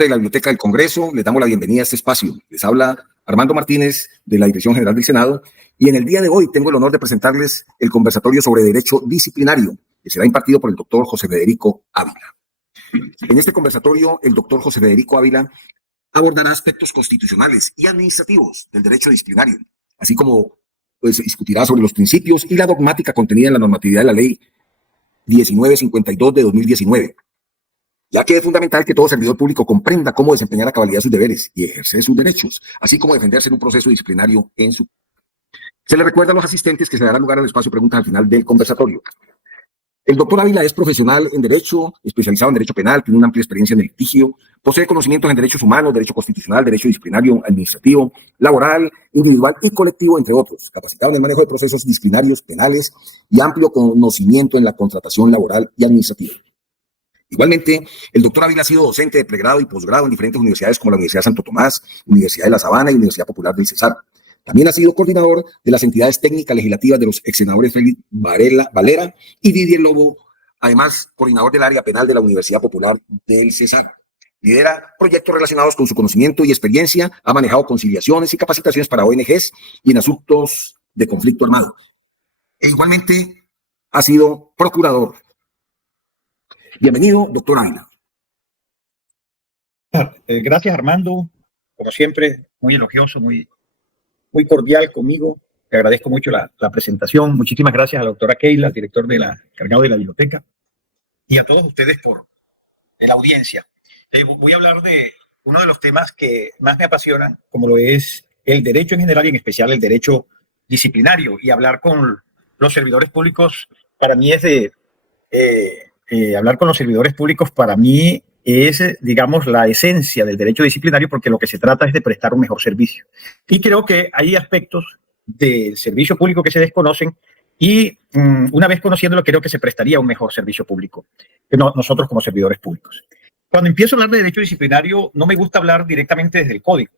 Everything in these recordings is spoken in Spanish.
De la Biblioteca del Congreso, les damos la bienvenida a este espacio. Les habla Armando Martínez de la Dirección General del Senado y en el día de hoy tengo el honor de presentarles el conversatorio sobre Derecho Disciplinario que será impartido por el doctor José Federico Ávila. En este conversatorio, el doctor José Federico Ávila abordará aspectos constitucionales y administrativos del derecho disciplinario, así como discutirá sobre los principios y la dogmática contenida en la normatividad de la Ley 1952 de 2019. Ya que es fundamental que todo servidor público comprenda cómo desempeñar a cabalidad sus deberes y ejercer sus derechos, así como defenderse en un proceso disciplinario en su... Se le recuerda a los asistentes que se dará lugar al espacio de preguntas al final del conversatorio. El doctor Ávila es profesional en Derecho, especializado en Derecho Penal, tiene una amplia experiencia en el litigio, posee conocimientos en Derechos Humanos, Derecho Constitucional, Derecho Disciplinario, Administrativo, Laboral, Individual y Colectivo, entre otros, capacitado en el manejo de procesos disciplinarios penales y amplio conocimiento en la contratación laboral y administrativa. Igualmente, el doctor Ávila ha sido docente de pregrado y posgrado en diferentes universidades como la Universidad de Santo Tomás, Universidad de La Sabana y Universidad Popular del Cesar. También ha sido coordinador de las entidades técnicas legislativas de los ex senadores Félix Valera y Didier Lobo, además coordinador del área penal de la Universidad Popular del Cesar. Lidera proyectos relacionados con su conocimiento y experiencia, ha manejado conciliaciones y capacitaciones para ONGs y en asuntos de conflicto armado. E igualmente ha sido procurador. Bienvenido, doctor Ávila. Gracias, Armando. Como siempre, muy elogioso, muy cordial conmigo. Te agradezco mucho la presentación. Muchísimas gracias a la doctora Keila, al director encargado de la biblioteca, y a todos ustedes por la audiencia. Voy a hablar de uno de los temas que más me apasionan, como lo es el derecho en general y en especial el derecho disciplinario. Y hablar con los servidores públicos para mí es hablar con los servidores públicos para mí es, digamos, la esencia del derecho disciplinario, porque lo que se trata es de prestar un mejor servicio. Y creo que hay aspectos del servicio público que se desconocen y una vez conociéndolo creo que se prestaría un mejor servicio público nosotros como servidores públicos. Cuando empiezo a hablar de derecho disciplinario no me gusta hablar directamente desde el código,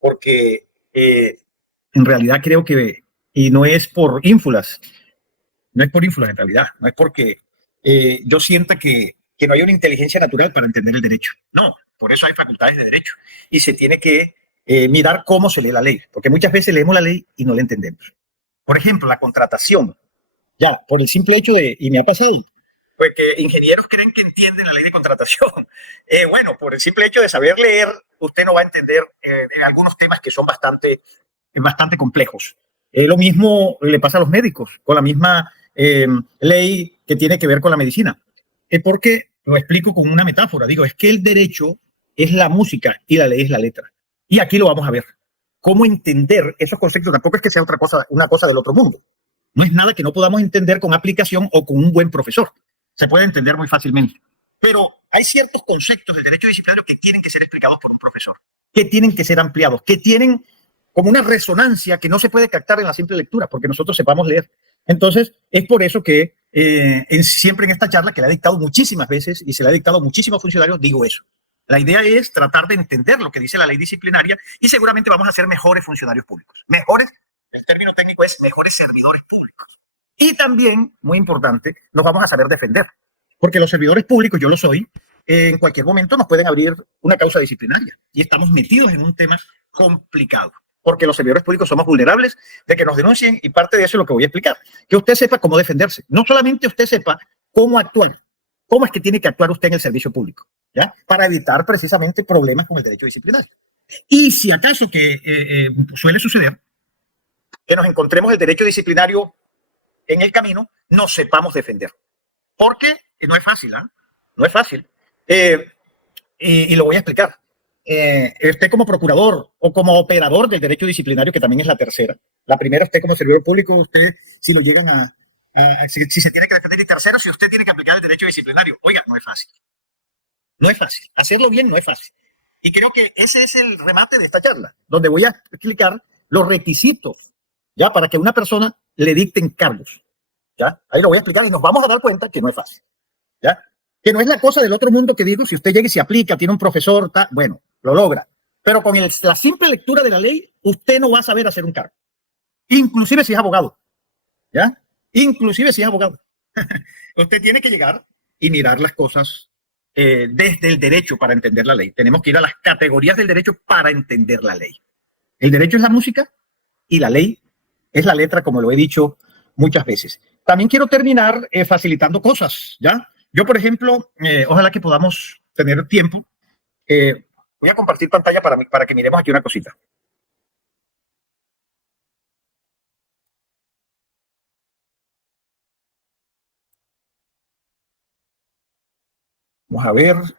porque en realidad creo que, y no es por ínfulas en realidad, no es porque yo sienta que no hay una inteligencia natural para entender el derecho. No, por eso hay facultades de derecho. Y se tiene que mirar cómo se lee la ley, porque muchas veces leemos la ley y no la entendemos. Por ejemplo, la contratación. Ya, por el simple hecho de, y me ha pasado, pues que ingenieros creen que entienden la ley de contratación. Bueno, por el simple hecho de saber leer, usted no va a entender algunos temas que son bastante complejos. Lo mismo le pasa a los médicos, con la misma ley que tiene que ver con la medicina. Porque lo explico con una metáfora. Digo, es que el derecho es la música y la ley es la letra. Y aquí lo vamos a ver. Cómo entender esos conceptos. Tampoco es que sea una cosa del otro mundo. No es nada que no podamos entender con aplicación o con un buen profesor. Se puede entender muy fácilmente. Pero hay ciertos conceptos del derecho disciplinario que tienen que ser explicados por un profesor, que tienen que ser ampliados, que tienen como una resonancia que no se puede captar en la simple lectura, porque nosotros sepamos leer. Entonces, es por eso que siempre en esta charla, que la he dictado muchísimas veces y se la ha dictado a muchísimos funcionarios, digo eso. La idea es tratar de entender lo que dice la ley disciplinaria y seguramente vamos a ser mejores funcionarios públicos. Mejores, el término técnico es mejores servidores públicos. Y también, muy importante, nos vamos a saber defender. Porque los servidores públicos, yo lo soy, en cualquier momento nos pueden abrir una causa disciplinaria. Y estamos metidos en un tema complicado. Porque los servidores públicos somos vulnerables de que nos denuncien y parte de eso es lo que voy a explicar. Que usted sepa cómo defenderse. No solamente usted sepa cómo actuar, cómo es que tiene que actuar usted en el servicio público, ¿ya? Para evitar precisamente problemas con el derecho disciplinario. Y si acaso que suele suceder que nos encontremos el derecho disciplinario en el camino, nos sepamos defender. Porque no es fácil, ¿eh? No es fácil. Y lo voy a explicar. Usted como procurador o como operador del derecho disciplinario, que también es la tercera. La primera, usted como servidor público, usted si lo llegan si se tiene que defender, y tercero, si usted tiene que aplicar el derecho disciplinario. Oiga, no es fácil. No es fácil. Hacerlo bien no es fácil. Y creo que ese es el remate de esta charla, donde voy a explicar los requisitos, ya, para que a una persona le dicten cargos. ¿Ya? Ahí lo voy a explicar y nos vamos a dar cuenta que no es fácil. ¿Ya? Que no es la cosa del otro mundo que digo, si usted llega y se aplica, tiene un profesor, bueno, lo logra. Pero con la simple lectura de la ley, usted no va a saber hacer un cargo. Inclusive si es abogado. ¿Ya? Inclusive si es abogado. Usted tiene que llegar y mirar las cosas desde el derecho para entender la ley. Tenemos que ir a las categorías del derecho para entender la ley. El derecho es la música y la ley es la letra, como lo he dicho muchas veces. También quiero terminar facilitando cosas, ¿ya? Yo, por ejemplo, ojalá que podamos tener tiempo. Voy a compartir pantalla para que miremos aquí una cosita. Vamos a ver. Vamos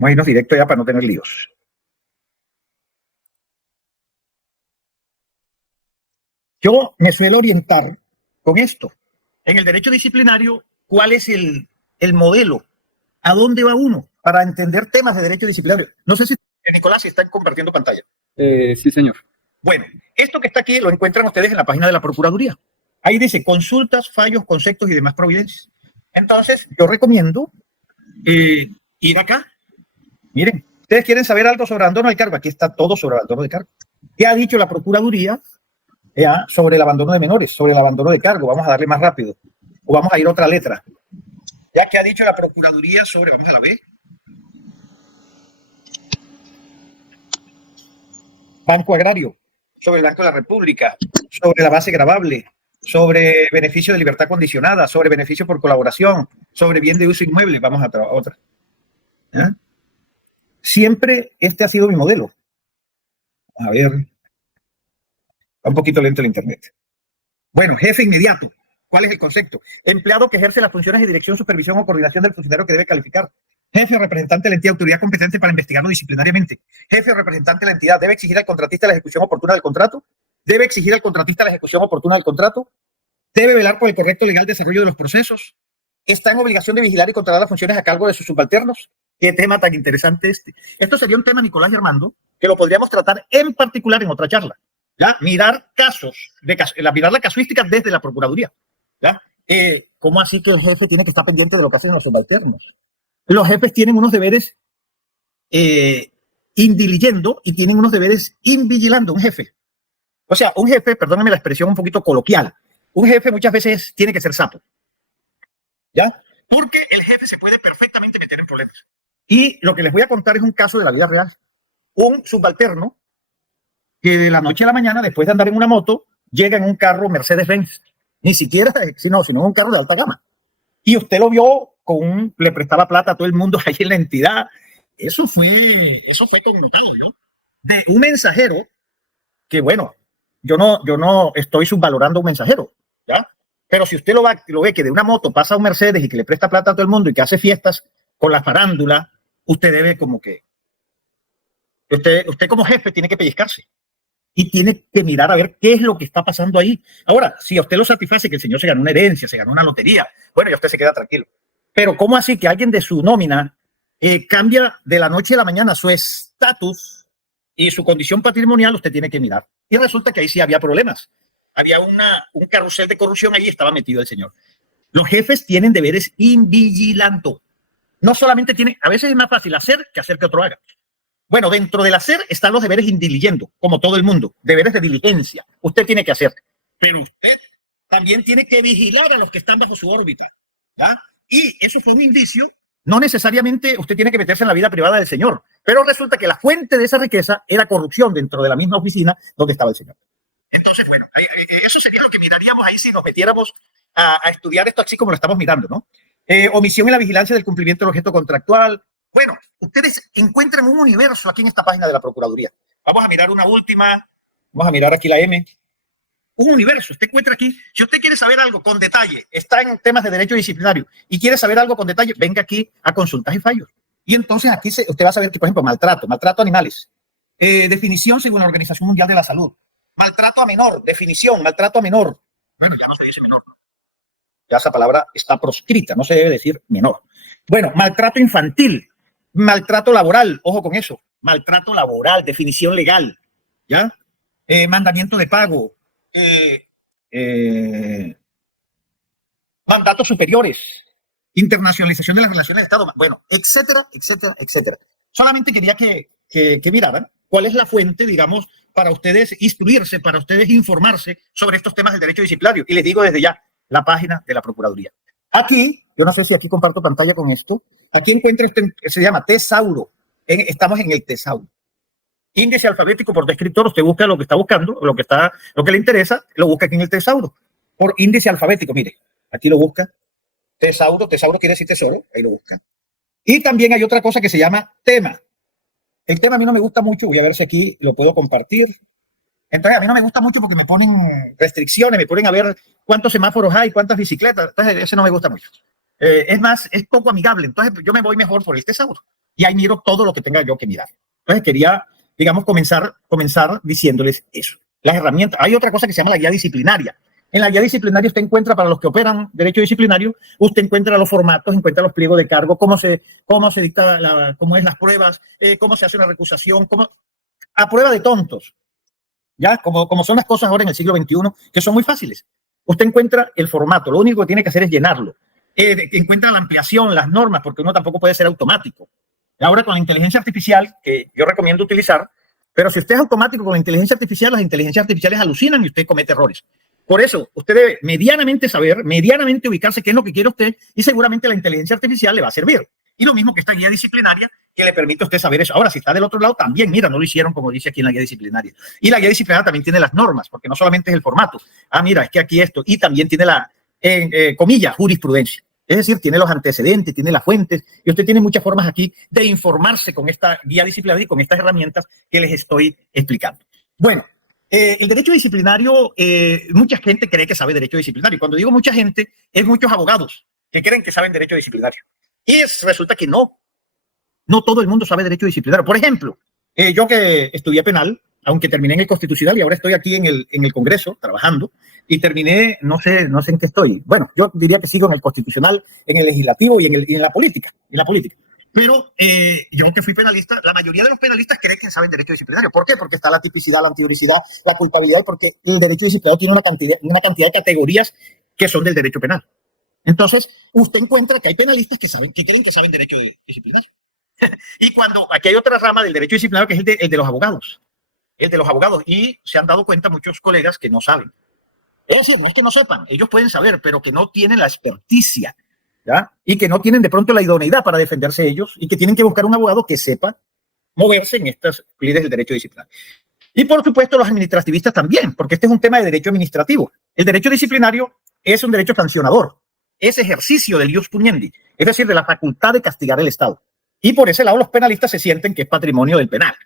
a irnos directo ya para no tener líos. Yo me suelo orientar con esto. En el derecho disciplinario, ¿cuál es el modelo? ¿A dónde va uno para entender temas de derecho disciplinario? No sé si Nicolás está compartiendo pantalla. Sí, señor. Bueno, esto que está aquí lo encuentran ustedes en la página de la Procuraduría. Ahí dice consultas, fallos, conceptos y demás providencias. Entonces, yo recomiendo ir acá. Miren, ustedes quieren saber algo sobre abandono del cargo. Aquí está todo sobre abandono de cargo. ¿Qué ha dicho la Procuraduría sobre el abandono de menores, sobre el abandono de cargo? Vamos a darle más rápido. O vamos a ir a otra letra. Ya que ha dicho la Procuraduría sobre, vamos a la B. Banco Agrario, sobre el Banco de la República, sobre la base gravable, sobre beneficio de libertad condicionada, sobre beneficio por colaboración, sobre bien de uso inmueble. Vamos a otra. ¿Eh? Siempre este ha sido mi modelo. A ver. Va un poquito lento el internet. Bueno, jefe inmediato. ¿Cuál es el concepto? Empleado que ejerce las funciones de dirección, supervisión o coordinación del funcionario que debe calificar. Jefe o representante de la entidad, autoridad competente para investigarlo disciplinariamente. Jefe o representante de la entidad debe exigir al contratista la ejecución oportuna del contrato. Debe exigir al contratista la ejecución oportuna del contrato. Debe velar por el correcto legal desarrollo de los procesos. Está en obligación de vigilar y controlar las funciones a cargo de sus subalternos. Qué tema tan interesante este. Esto sería un tema, Nicolás y Armando, que lo podríamos tratar en particular en otra charla. ¿Ya? Mirar casos, mirar la casuística desde la Procuraduría. ¿Ya? ¿Cómo así que el jefe tiene que estar pendiente de lo que hacen los subalternos? Los jefes tienen unos deberes indiliyendo y tienen unos deberes invigilando. Un jefe. O sea, un jefe, perdónenme la expresión un poquito coloquial, un jefe muchas veces tiene que ser sapo. ¿Ya? Porque el jefe se puede perfectamente meter en problemas. Y lo que les voy a contar es un caso de la vida real. Un subalterno que de la noche a la mañana, después de andar en una moto, llega en un carro Mercedes-Benz. Ni siquiera, sino en un carro de alta gama. Y usted lo vio le prestaba plata a todo el mundo ahí en la entidad. Eso fue connotado, ¿no? De un mensajero que, bueno, yo no estoy subvalorando a un mensajero, ¿ya? Pero si usted lo ve que de una moto pasa a un Mercedes y que le presta plata a todo el mundo y que hace fiestas con la farándula, usted debe como que... Usted como jefe tiene que pellizcarse. Y tiene que mirar a ver qué es lo que está pasando ahí. Ahora, si a usted lo satisface que el señor se ganó una herencia, se ganó una lotería, bueno, ya usted se queda tranquilo. Pero ¿cómo así que alguien de su nómina cambia de la noche a la mañana su estatus y su condición patrimonial? Usted tiene que mirar. Y resulta que ahí sí había problemas. Había un carrusel de corrupción allí, estaba metido el señor. Los jefes tienen deberes invigilando. No solamente tienen, a veces es más fácil hacer que otro haga. Bueno, dentro del hacer están los deberes indiliyendo, como todo el mundo, deberes de diligencia. Usted tiene que hacer, pero usted también tiene que vigilar a los que están bajo su órbita. ¿Ya? Y eso fue un indicio. No necesariamente usted tiene que meterse en la vida privada del señor, pero resulta que la fuente de esa riqueza era corrupción dentro de la misma oficina donde estaba el señor. Entonces, bueno, eso sería lo que miraríamos ahí si nos metiéramos a estudiar esto así como lo estamos mirando, ¿no? Omisión en la vigilancia del cumplimiento del objeto contractual. Bueno, ustedes encuentran un universo aquí en esta página de la Procuraduría. Vamos a mirar una última. Vamos a mirar aquí la M. Un universo. Usted encuentra aquí. Si usted quiere saber algo con detalle, está en temas de derecho disciplinario y quiere saber algo con detalle, venga aquí a consultas y fallos. Y entonces aquí usted va a saber que, por ejemplo, maltrato a animales. Definición según la Organización Mundial de la Salud. Maltrato a menor. Definición, maltrato a menor. Bueno, ya no se dice menor. Ya esa palabra está proscrita, no se debe decir menor. Bueno, maltrato infantil. Maltrato laboral, ojo con eso. Maltrato laboral, definición legal. ¿Ya? Mandamiento de pago. Mandatos superiores. Internacionalización de las relaciones de Estado. Bueno, etcétera, etcétera, etcétera. Solamente quería que miraran cuál es la fuente, digamos, para ustedes instruirse, para ustedes informarse sobre estos temas del derecho disciplinario. Y les digo desde ya, la página de la Procuraduría. Aquí, Yo no sé si aquí comparto pantalla con esto. Aquí encuentra usted, se llama Tesauro. Estamos en el Tesauro. Índice alfabético por descriptor, usted busca lo que está buscando, lo que le interesa, lo busca aquí en el Tesauro. Por índice alfabético, mire, aquí lo busca. Tesauro quiere decir tesoro, ahí lo busca. Y también hay otra cosa que se llama tema. El tema a mí no me gusta mucho, voy a ver si aquí lo puedo compartir. Entonces a mí no me gusta mucho porque me ponen restricciones, me ponen a ver cuántos semáforos hay, cuántas bicicletas, entonces ese no me gusta mucho. Es más, es poco amigable, entonces yo me voy mejor por el Tesauro. Y ahí miro todo lo que tenga yo que mirar. Entonces quería, digamos, comenzar diciéndoles eso. Las herramientas. Hay otra cosa que se llama la guía disciplinaria. En la guía disciplinaria usted encuentra, para los que operan derecho disciplinario, usted encuentra los formatos, encuentra los pliegos de cargo, cómo se dicta, cómo es las pruebas, cómo se hace una recusación, a prueba de tontos. Ya, como son las cosas ahora en el siglo XXI, que son muy fáciles. Usted encuentra el formato, lo único que tiene que hacer es llenarlo. Encuentra la ampliación, las normas, porque uno tampoco puede ser automático. Ahora con la inteligencia artificial, que yo recomiendo utilizar, pero si usted es automático con la inteligencia artificial, las inteligencias artificiales alucinan y usted comete errores. Por eso, usted debe medianamente saber, medianamente ubicarse qué es lo que quiere usted y seguramente la inteligencia artificial le va a servir. Y lo mismo que esta guía disciplinaria que le permite a usted saber eso. Ahora, si está del otro lado, también, mira, no lo hicieron como dice aquí en la guía disciplinaria. Y la guía disciplinaria también tiene las normas, porque no solamente es el formato. Mira, es que aquí esto. Y también tiene la, comillas, jurisprudencia. Es decir, tiene los antecedentes, tiene las fuentes, y usted tiene muchas formas aquí de informarse con esta guía disciplinaria y con estas herramientas que les estoy explicando. Bueno, el derecho disciplinario, mucha gente cree que sabe derecho disciplinario. Cuando digo mucha gente, es muchos abogados que creen que saben derecho disciplinario. Y resulta que no todo el mundo sabe derecho disciplinario. Por ejemplo, yo que estudié penal, aunque terminé en el Constitucional y ahora estoy aquí en el Congreso trabajando, y terminé, no sé en qué estoy. Bueno, yo diría que sigo en el Constitucional, en el Legislativo y en la política. Pero yo que fui penalista, la mayoría de los penalistas creen que saben derecho disciplinario. ¿Por qué? Porque está la tipicidad, la antiuricidad, la culpabilidad, y porque el derecho disciplinario tiene una cantidad de categorías que son del derecho penal. Entonces, usted encuentra que hay penalistas que creen que saben derecho disciplinario. Y cuando aquí hay otra rama del derecho disciplinario que es el de los abogados. El de los abogados. Y se han dado cuenta muchos colegas que no saben. Es decir, no es que no sepan, ellos pueden saber, pero que no tienen la experticia, ¿ya? Y que no tienen de pronto la idoneidad para defenderse ellos y que tienen que buscar un abogado que sepa moverse en estas líneas del derecho disciplinario. Y por supuesto los administrativistas también, porque este es un tema de derecho administrativo. El derecho disciplinario es un derecho sancionador, es ejercicio del ius puniendi, es decir, de la facultad de castigar el Estado. Y por ese lado los penalistas se sienten que es patrimonio del penal.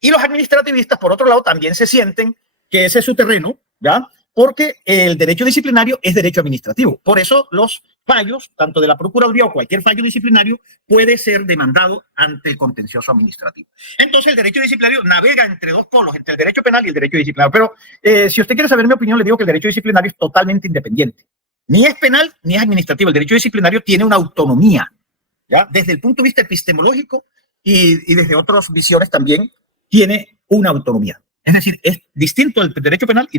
Y los administrativistas, por otro lado, también se sienten que ese es su terreno, ¿ya? Porque el derecho disciplinario es derecho administrativo. Por eso los fallos, tanto de la Procuraduría o cualquier fallo disciplinario, puede ser demandado ante el contencioso administrativo. Entonces el derecho disciplinario navega entre dos polos, entre el derecho penal y el derecho disciplinario. Pero si usted quiere saber mi opinión, le digo que el derecho disciplinario es totalmente independiente. Ni es penal ni es administrativo. El derecho disciplinario tiene una autonomía, ¿ya? Desde el punto de vista epistemológico y desde otras visiones también tiene una autonomía. Es decir, es distinto al derecho penal y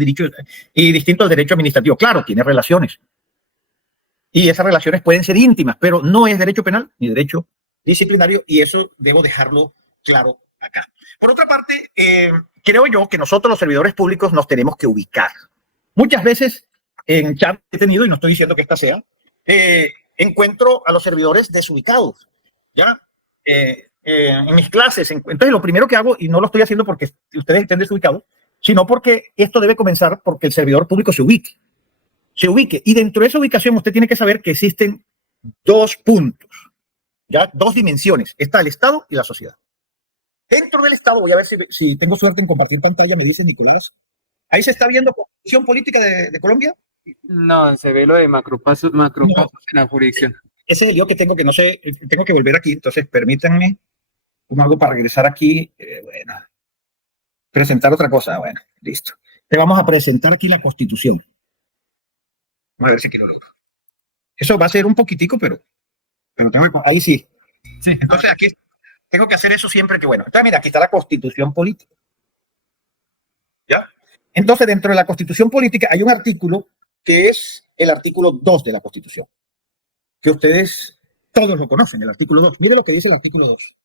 distinto al derecho administrativo. Claro, tiene relaciones. Y esas relaciones pueden ser íntimas, pero no es derecho penal ni derecho disciplinario, y eso debo dejarlo claro acá. Por otra parte, creo yo que nosotros los servidores públicos nos tenemos que ubicar. Muchas veces en chat que he tenido, y no estoy diciendo que esta sea, encuentro a los servidores desubicados, ¿ya? En mis clases. Entonces, lo primero que hago, y no lo estoy haciendo porque ustedes estén desubicados, sino porque esto debe comenzar porque el servidor público se ubique. Y dentro de esa ubicación usted tiene que saber que existen dos puntos, ¿ya? Dos dimensiones. Está el Estado y la sociedad. Dentro del Estado, voy a ver si tengo suerte en compartir pantalla, me dice Nicolás. Ahí se está viendo Constitución Política de Colombia. No, se ve lo de macropasos en la jurisdicción. Ese es el lío que tengo, que no sé, tengo que volver aquí, entonces permítanme. ¿Cómo hago para regresar aquí? Bueno, presentar otra cosa. Bueno, listo. Te vamos a presentar aquí la Constitución. Vamos a ver si quiero logro. Eso va a ser un poquitico, pero ahí sí. Sí. Entonces aquí tengo que hacer eso siempre que bueno. Entonces mira, aquí está la Constitución Política. ¿Ya? Entonces dentro de la Constitución Política hay un artículo que es el artículo 2 de la Constitución. Que ustedes todos lo conocen, el artículo 2. Mire lo que dice el artículo 2.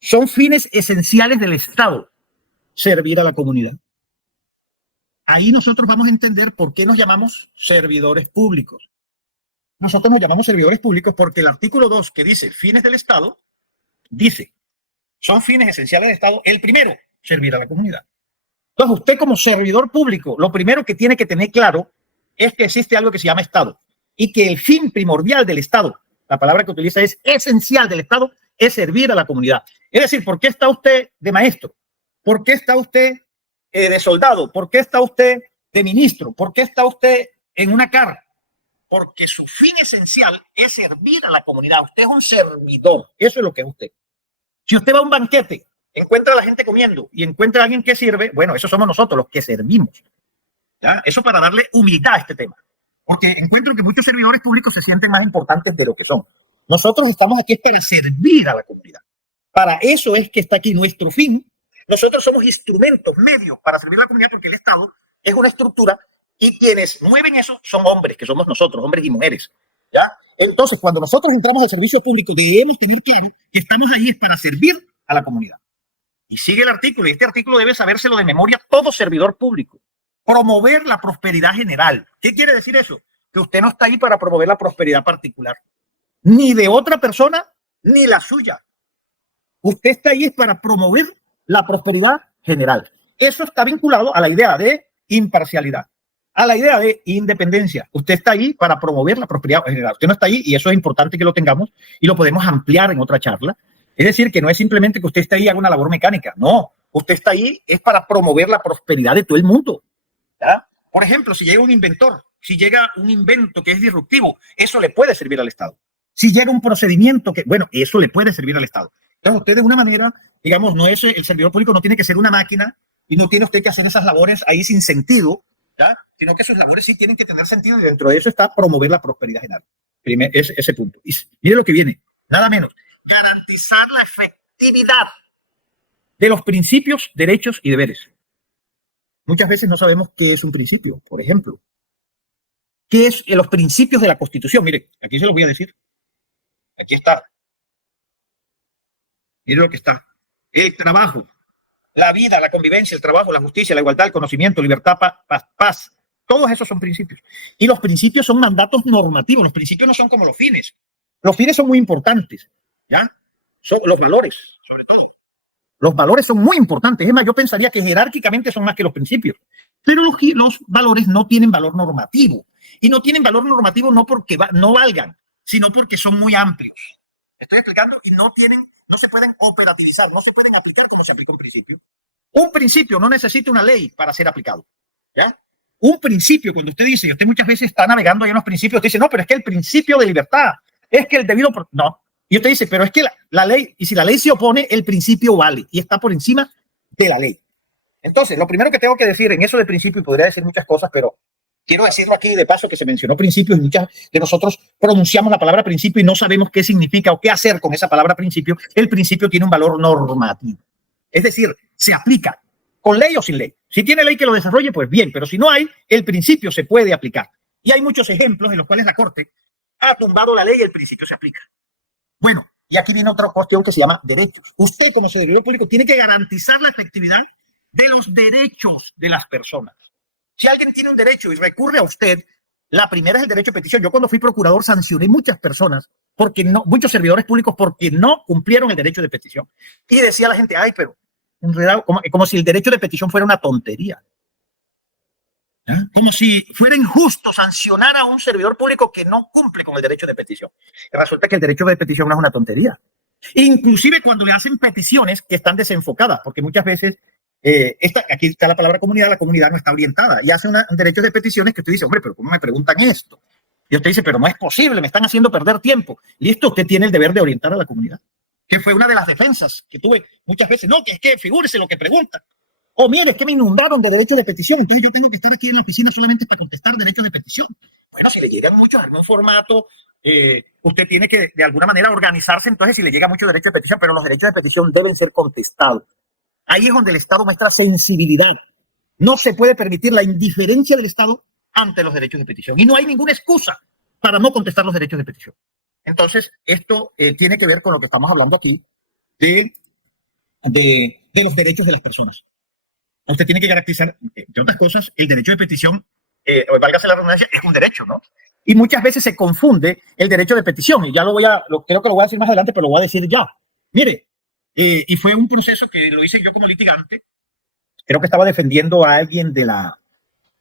Son fines esenciales del Estado servir a la comunidad. Ahí nosotros vamos a entender por qué nos llamamos servidores públicos. nosotros nos llamamos servidores públicos porque el artículo 2 que dice fines del Estado, dice, son fines esenciales del Estado. El primero, servir a la comunidad. Entonces, usted como servidor público, lo primero que tiene que tener claro es que existe algo que se llama Estado y que el fin primordial del Estado, la palabra que utiliza es esencial del Estado, es servir a la comunidad. Es decir, ¿por qué está usted de maestro? ¿Por qué está usted de soldado? ¿Por qué está usted de ministro? ¿Por qué está usted en una carga? Porque su fin esencial es servir a la comunidad. Usted es un servidor. Eso es lo que es usted. Si usted va a un banquete, encuentra a la gente comiendo y encuentra a alguien que sirve, bueno, esos somos nosotros los que servimos. ¿Ya? Eso para darle humildad a este tema. Porque encuentro que muchos servidores públicos se sienten más importantes de lo que son. Nosotros estamos aquí para servir a la comunidad. Para eso es que está aquí nuestro fin. Nosotros somos instrumentos, medios para servir a la comunidad porque el Estado es una estructura y quienes mueven eso son hombres, que somos nosotros, hombres y mujeres. ¿Ya? Entonces, cuando nosotros entramos al servicio público, debemos tener claro que estamos ahí es para servir a la comunidad. Y sigue el artículo, y este artículo debe sabérselo de memoria todo servidor público. Promover la prosperidad general. ¿Qué quiere decir eso? Que usted no está ahí para promover la prosperidad particular, ni de otra persona, ni la suya. Usted está ahí es para promover la prosperidad general. Eso está vinculado a la idea de imparcialidad, a la idea de independencia. Usted está ahí para promover la prosperidad general. Usted no está ahí y eso es importante que lo tengamos y lo podemos ampliar en otra charla. Es decir, que no es simplemente que usted esté ahí y haga una labor mecánica. No, usted está ahí es para promover la prosperidad de todo el mundo. ¿Ya? Por ejemplo, si llega un inventor, si llega un invento que es disruptivo, eso le puede servir al Estado. Si llega un procedimiento que, bueno, eso le puede servir al Estado. Entonces, usted de una manera, digamos, no es el servidor público no tiene que ser una máquina y no tiene usted que hacer esas labores ahí sin sentido, ¿ya? Sino que sus labores sí tienen que tener sentido y dentro de eso está promover la prosperidad general. Ese punto. Y mire lo que viene, nada menos. Garantizar la efectividad de los principios, derechos y deberes. Muchas veces no sabemos qué es un principio, por ejemplo. ¿Qué es los principios de la Constitución? Mire, aquí se los voy a decir. Aquí está. Mire lo que está. El trabajo, la vida, la convivencia, el trabajo, la justicia, la igualdad, el conocimiento, libertad, paz. Todos esos son principios. Y los principios son mandatos normativos. Los principios no son como los fines. Los fines son muy importantes. ¿Ya? Son los valores, sobre todo. Los valores son muy importantes. Es más, yo pensaría que jerárquicamente son más que los principios. Pero los valores no tienen valor normativo. Y no tienen valor normativo no porque no valgan, sino porque son muy amplios. Estoy explicando y no se pueden operativizar, no se pueden aplicar como se aplica un principio. Un principio no necesita una ley para ser aplicado. ¿Ya? Un principio, cuando usted dice, y usted muchas veces está navegando ahí en los principios, usted dice, no, pero es que el principio de libertad, es que el debido... No. Y usted dice, pero es que la ley, y si la ley se opone, el principio vale y está por encima de la ley. Entonces, lo primero que tengo que decir en eso de principio, y podría decir muchas cosas, pero quiero decirlo aquí de paso que se mencionó principio y muchas de nosotros pronunciamos la palabra principio y no sabemos qué significa o qué hacer con esa palabra principio. El principio tiene un valor normativo. Es decir, se aplica con ley o sin ley. Si tiene ley que lo desarrolle, pues bien, pero si no hay, el principio se puede aplicar. Y hay muchos ejemplos en los cuales la Corte ha tumbado la ley y el principio se aplica. Bueno, y aquí viene otra cuestión que se llama derechos. Usted como servidor público tiene que garantizar la efectividad de los derechos de las personas. Si alguien tiene un derecho y recurre a usted, la primera es el derecho de petición. Yo cuando fui procurador sancioné muchas personas, muchos servidores públicos porque no cumplieron el derecho de petición. Y decía la gente, ay, pero enredado, como si el derecho de petición fuera una tontería. ¿Eh? Como si fuera injusto sancionar a un servidor público que no cumple con el derecho de petición. Y resulta que el derecho de petición no es una tontería. Inclusive cuando le hacen peticiones que están desenfocadas, porque muchas veces, aquí está la palabra comunidad, la comunidad no está orientada y hace un derecho de peticiones que usted dice, hombre, pero ¿cómo me preguntan esto? Y usted dice, pero no es posible, me están haciendo perder tiempo. Listo, usted tiene el deber de orientar a la comunidad. Que fue una de las defensas que tuve muchas veces. No, que es que figúrese lo que preguntan. Oh, mire, es que me inundaron de derechos de petición, entonces yo tengo que estar aquí en la oficina solamente para contestar derechos de petición. Bueno, si le llegan muchos en algún formato, usted tiene que de alguna manera organizarse, entonces si le llega mucho derecho de petición, pero los derechos de petición deben ser contestados. Ahí es donde el Estado muestra sensibilidad. No se puede permitir la indiferencia del Estado ante los derechos de petición. Y no hay ninguna excusa para no contestar los derechos de petición. Entonces, esto tiene que ver con lo que estamos hablando aquí de los derechos de las personas. Usted tiene que garantizar, entre otras cosas, el derecho de petición, válgase la redundancia, es un derecho, ¿no? Y muchas veces se confunde el derecho de petición. Y ya creo que lo voy a decir más adelante, pero lo voy a decir ya. Mire, y fue un proceso que lo hice yo como litigante. Creo que estaba defendiendo a alguien a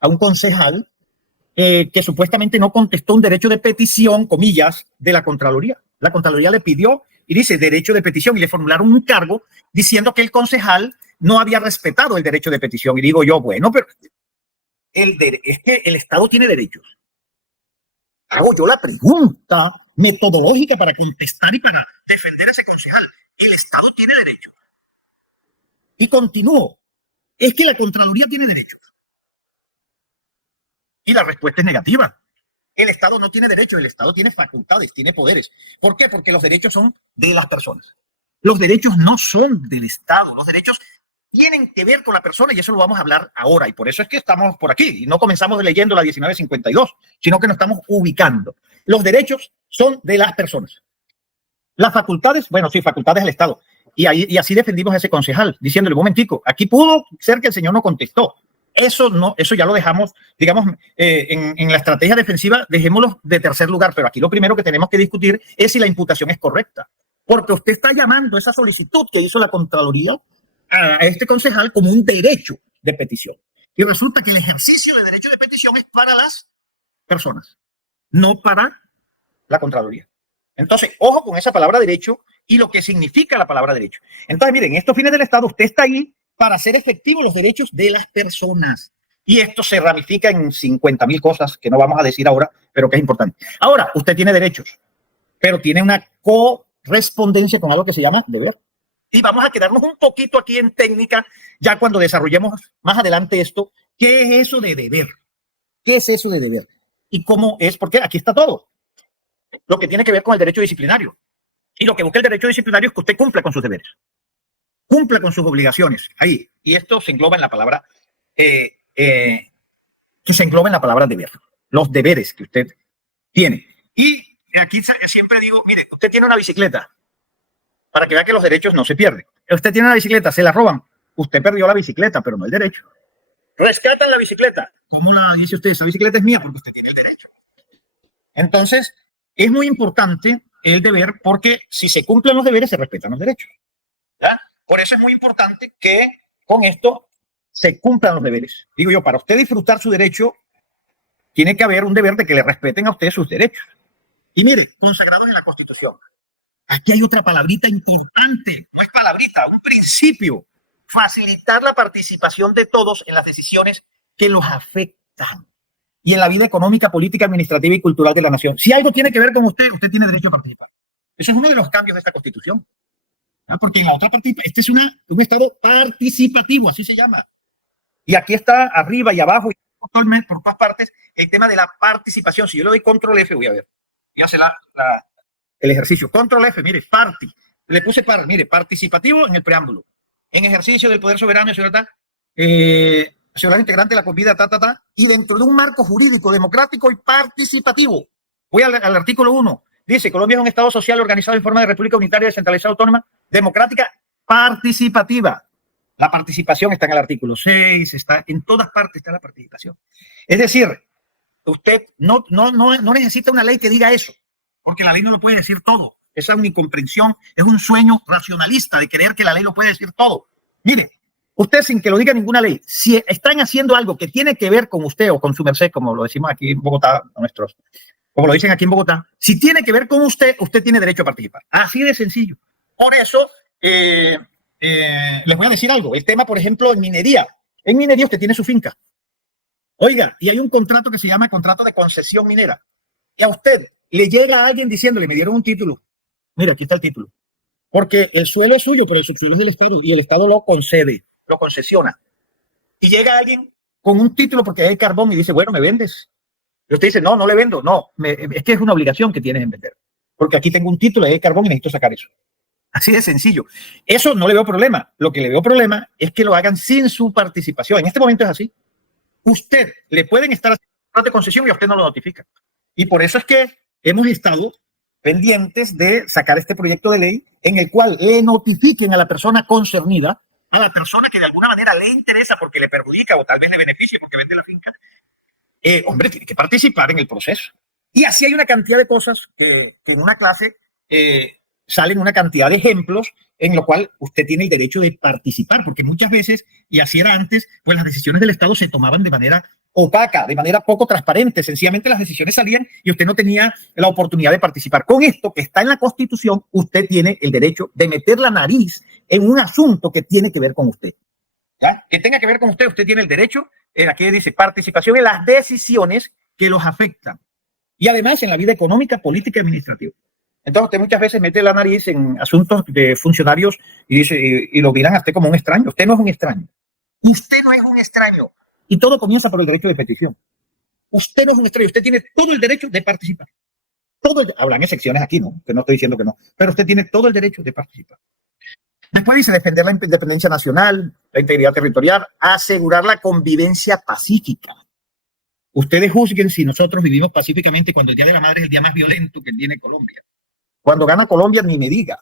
un concejal que supuestamente no contestó un derecho de petición, comillas, de la Contraloría. La Contraloría le pidió y dice derecho de petición y le formularon un cargo diciendo que el concejal no había respetado el derecho de petición. Y digo yo, bueno, pero es que el Estado tiene derechos. Hago yo la pregunta metodológica para contestar y para defender a ese concejal. El Estado tiene derechos. Y continúo. Es que la Contraloría tiene derechos. Y la respuesta es negativa. El Estado no tiene derechos, el Estado tiene facultades, tiene poderes. ¿Por qué? Porque los derechos son de las personas. Los derechos no son del Estado. Los derechos tienen que ver con la persona y eso lo vamos a hablar ahora. Y por eso es que estamos por aquí. Y no comenzamos leyendo la 1952, sino que nos estamos ubicando. Los derechos son de las personas. Las facultades, bueno, sí, facultades del Estado. Y así defendimos a ese concejal, diciéndole, un momentico, aquí pudo ser que el señor no contestó. Eso ya lo dejamos, digamos, en la estrategia defensiva, dejémoslo de tercer lugar, pero aquí lo primero que tenemos que discutir es si la imputación es correcta, porque usted está llamando esa solicitud que hizo la Contraloría a este concejal como un derecho de petición. Y resulta que el ejercicio del derecho de petición es para las personas, no para la Contraloría. Entonces, ojo con esa palabra derecho y lo que significa la palabra derecho. Entonces, miren, en estos fines del Estado, usted está ahí para hacer efectivos los derechos de las personas. Y esto se ramifica en 50.000 cosas que no vamos a decir ahora, pero que es importante. Ahora, usted tiene derechos, pero tiene una correspondencia con algo que se llama deber. Y vamos a quedarnos un poquito aquí en técnica, ya cuando desarrollemos más adelante esto. ¿Qué es eso de deber? ¿Qué es eso de deber? ¿Y cómo es? Porque aquí está todo. Lo que tiene que ver con el derecho disciplinario. Y lo que busca el derecho disciplinario es que usted cumpla con sus deberes. Cumpla con sus obligaciones. Ahí. Y esto se engloba en la palabra deber. Los deberes que usted tiene. Y aquí siempre digo, mire, usted tiene una bicicleta para que vea que los derechos no se pierden. Usted tiene una bicicleta, se la roban. Usted perdió la bicicleta, pero no el derecho. Rescatan la bicicleta. ¿Cómo la dice usted? Esa bicicleta es mía porque usted tiene el derecho. Entonces, es muy importante el deber porque si se cumplen los deberes, se respetan los derechos. ¿Ya? Por eso es muy importante que con esto se cumplan los deberes. Digo yo, para usted disfrutar su derecho, tiene que haber un deber de que le respeten a usted sus derechos. Y mire, consagrados en la Constitución. Aquí hay otra palabrita importante, no es palabrita, un principio. Facilitar la participación de todos en las decisiones que los afectan y en la vida económica, política, administrativa y cultural de la nación. Si algo tiene que ver con usted, usted tiene derecho a participar. Eso es uno de los cambios de esta Constitución. Porque en la otra parte, este es un Estado participativo, así se llama. Y aquí está arriba y abajo, y por todas partes, el tema de la participación. Si yo le doy control F, voy a ver. Y hace el ejercicio. Control F, mire, party. Le puse mire, participativo en el preámbulo. En ejercicio del poder soberano y ciudadano, ciudadano integrante de la convida, y dentro de un marco jurídico, democrático y participativo. Voy al artículo 1. Dice, Colombia es un Estado social organizado en forma de república unitaria, descentralizada, autónoma, democrática, participativa. La participación está en el artículo 6, está en todas partes está la participación. Es decir, usted no necesita una ley que diga eso, porque la ley no lo puede decir todo. Esa es una incomprensión, es un sueño racionalista de creer que la ley lo puede decir todo. Mire, usted sin que lo diga ninguna ley, si están haciendo algo que tiene que ver con usted o con su merced, como lo decimos aquí en Bogotá, como lo dicen aquí en Bogotá, si tiene que ver con usted, usted tiene derecho a participar. Así de sencillo. Por eso, les voy a decir algo. El tema, por ejemplo, en minería. En minería usted tiene su finca. Oiga, y hay un contrato que se llama contrato de concesión minera. Y a usted le llega a alguien diciéndole, me dieron un título. Mira, aquí está el título. Porque el suelo es suyo, pero el subsuelo es del Estado y el Estado lo concede, lo concesiona. Y llega alguien con un título porque hay carbón y dice, bueno, ¿me vendes? Y usted dice, no le vendo. No, es que es una obligación que tienes en vender. Porque aquí tengo un título de carbón y necesito sacar eso. Así de sencillo. Eso no le veo problema. Lo que le veo problema es que lo hagan sin su participación. En este momento es así. Usted le pueden estar haciendo un contrato de concesión y a usted no lo notifica. Y por eso es que hemos estado pendientes de sacar este proyecto de ley en el cual le notifiquen a la persona concernida, a la persona que de alguna manera le interesa porque le perjudica o tal vez le beneficie porque vende la finca, hombre, tiene que participar en el proceso. Y así hay una cantidad de cosas que en una clase salen una cantidad de ejemplos en lo cual usted tiene el derecho de participar, porque muchas veces, y así era antes, pues las decisiones del Estado se tomaban de manera opaca, de manera poco transparente. Sencillamente las decisiones salían y usted no tenía la oportunidad de participar. Con esto que está en la Constitución, usted tiene el derecho de meter la nariz en un asunto que tiene que ver con usted. ¿Ya? Que tenga que ver con usted, usted tiene el derecho, aquí dice participación en las decisiones que los afectan. Y además en la vida económica, política y administrativa. Entonces usted muchas veces mete la nariz en asuntos de funcionarios y dice y lo miran a usted como un extraño. Usted no es un extraño. Usted no es un extraño. Y todo comienza por el derecho de petición. Usted no es un extraño. Usted tiene todo el derecho de participar. Habrán excepciones aquí, ¿no? Que no estoy diciendo que no. Pero usted tiene todo el derecho de participar. Después dice defender la independencia nacional, la integridad territorial, asegurar la convivencia pacífica. Ustedes juzguen si nosotros vivimos pacíficamente cuando el Día de la Madre es el día más violento que tiene Colombia. Cuando gana Colombia, ni me diga.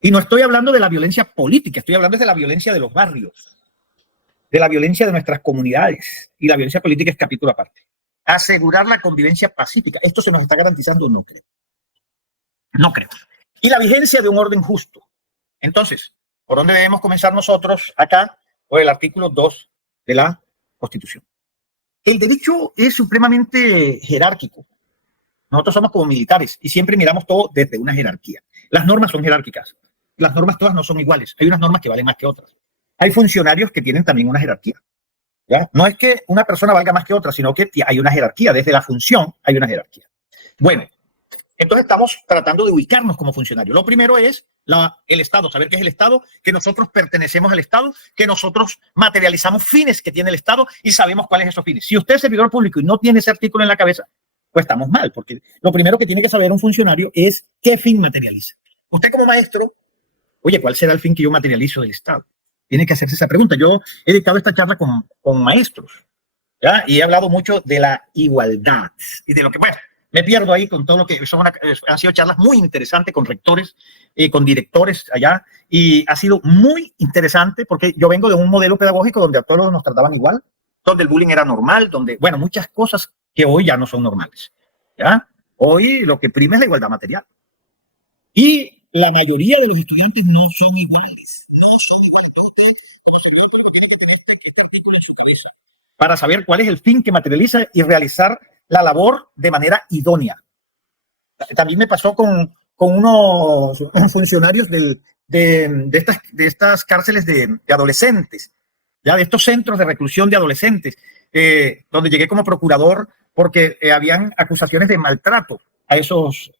Y no estoy hablando de la violencia política, estoy hablando de la violencia de los barrios, de la violencia de nuestras comunidades. Y la violencia política es capítulo aparte. Asegurar la convivencia pacífica. ¿Esto se nos está garantizando? No creo. No creo. Y la vigencia de un orden justo. Entonces, ¿por dónde debemos comenzar nosotros acá? Por el artículo 2 de la Constitución. El derecho es supremamente jerárquico. Nosotros somos como militares y siempre miramos todo desde una jerarquía. Las normas son jerárquicas. Las normas todas no son iguales. Hay unas normas que valen más que otras. Hay funcionarios que tienen también una jerarquía. ¿Ya? No es que una persona valga más que otra, sino que hay una jerarquía. Desde la función hay una jerarquía. Bueno, entonces estamos tratando de ubicarnos como funcionarios. Lo primero es el Estado, saber qué es el Estado, que nosotros pertenecemos al Estado, que nosotros materializamos fines que tiene el Estado y sabemos cuáles son esos fines. Si usted es servidor público y no tiene ese artículo en la cabeza, pues estamos mal, porque lo primero que tiene que saber un funcionario es qué fin materializa. Usted como maestro, oye, ¿cuál será el fin que yo materializo del Estado? Tiene que hacerse esa pregunta. Yo he dictado esta charla con maestros, ¿ya? Y he hablado mucho de la igualdad y de lo que, bueno, me pierdo ahí con todo lo que han sido charlas muy interesantes con rectores, con directores allá, y ha sido muy interesante porque yo vengo de un modelo pedagógico donde a todos nos trataban igual, donde el bullying era normal, donde, bueno, muchas cosas que hoy ya no son normales, ¿ya? Hoy lo que prima es la igualdad material. Y la mayoría de los estudiantes no son iguales. Para saber cuál es el fin que materializa y realizar la labor de manera idónea. También me pasó con unos funcionarios de estas cárceles de adolescentes, ya de estos centros de reclusión de adolescentes, donde llegué como procurador porque habían acusaciones de maltrato a esos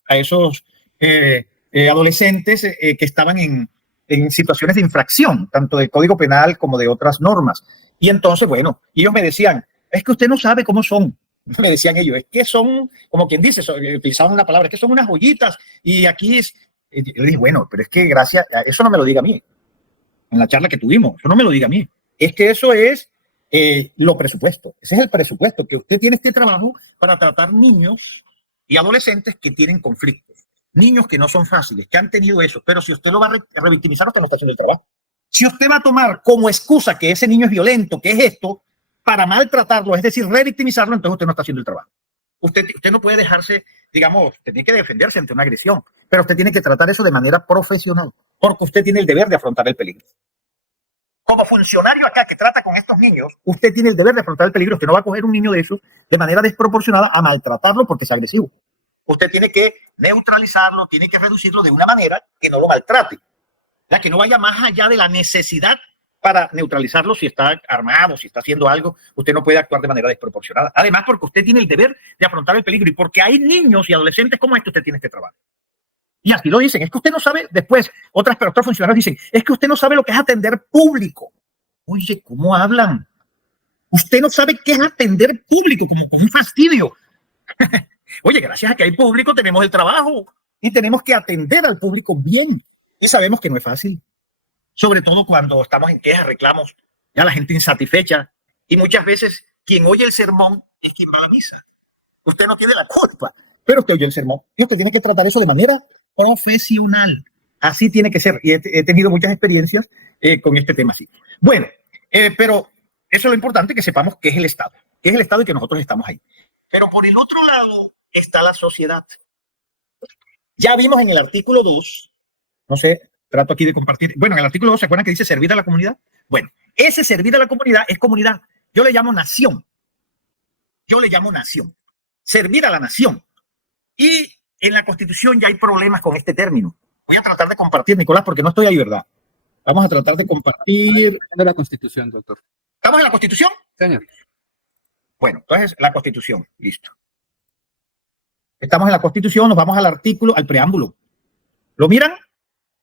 adolescentes que estaban en situaciones de infracción, tanto del Código Penal como de otras normas. Y entonces, bueno, ellos me decían, es que usted no sabe cómo son. Me decían ellos, es que son, como quien dice, utilizaban una palabra, es que son unas joyitas. Y aquí es, yo dije, bueno, pero es que gracias, eso no me lo diga a mí. En la charla que tuvimos, eso no me lo diga a mí. Es que eso es lo presupuesto. Ese es el presupuesto, que usted tiene este trabajo para tratar niños y adolescentes que tienen conflictos. Niños que no son fáciles, que han tenido eso. Pero si usted lo va a revictimizar, usted no está haciendo el trabajo. Si usted va a tomar como excusa que ese niño es violento, que es esto, para maltratarlo, es decir, revictimizarlo, entonces usted no está haciendo el trabajo. Usted no puede dejarse, digamos, usted tiene que defenderse ante una agresión, pero usted tiene que tratar eso de manera profesional, porque usted tiene el deber de afrontar el peligro. Como funcionario acá que trata con estos niños, usted tiene el deber de afrontar el peligro. Usted no va a coger un niño de esos de manera desproporcionada a maltratarlo porque es agresivo. Usted tiene que neutralizarlo, tiene que reducirlo de una manera que no lo maltrate, ya que no vaya más allá de la necesidad para neutralizarlo. Si está armado, si está haciendo algo, usted no puede actuar de manera desproporcionada. Además, porque usted tiene el deber de afrontar el peligro y porque hay niños y adolescentes como usted tiene este trabajo. Y así lo dicen, es que usted no sabe, después otros funcionarios dicen, es que usted no sabe lo que es atender público. Oye, ¿cómo hablan? Usted no sabe qué es atender público, como un fastidio. Oye, gracias a que hay público tenemos el trabajo y tenemos que atender al público bien. Y sabemos que no es fácil. Sobre todo cuando estamos en quejas, reclamos, ya la gente insatisfecha. Y muchas veces quien oye el sermón es quien va a la misa. Usted no tiene la culpa, pero usted oye el sermón. Y usted tiene que tratar eso de manera profesional. Así tiene que ser. Y he tenido muchas experiencias con este tema así. Bueno, pero eso es lo importante, que sepamos qué es el Estado. Qué es el Estado y que nosotros estamos ahí. Pero por el otro lado está la sociedad. Ya vimos en el artículo 2, no sé, trato aquí de compartir. Bueno, en el artículo 2, ¿se acuerdan que dice servir a la comunidad? Bueno, ese servir a la comunidad es comunidad. Yo le llamo nación. Yo le llamo nación. Servir a la nación. Y en la Constitución ya hay problemas con este término. Voy a tratar de compartir, Nicolás, porque no estoy ahí, ¿verdad? Vamos a tratar de compartir. De la Constitución, doctor. ¿Estamos en la Constitución? Señor. Bueno, entonces la Constitución, listo. Estamos en la Constitución, nos vamos al artículo, al preámbulo. ¿Lo miran?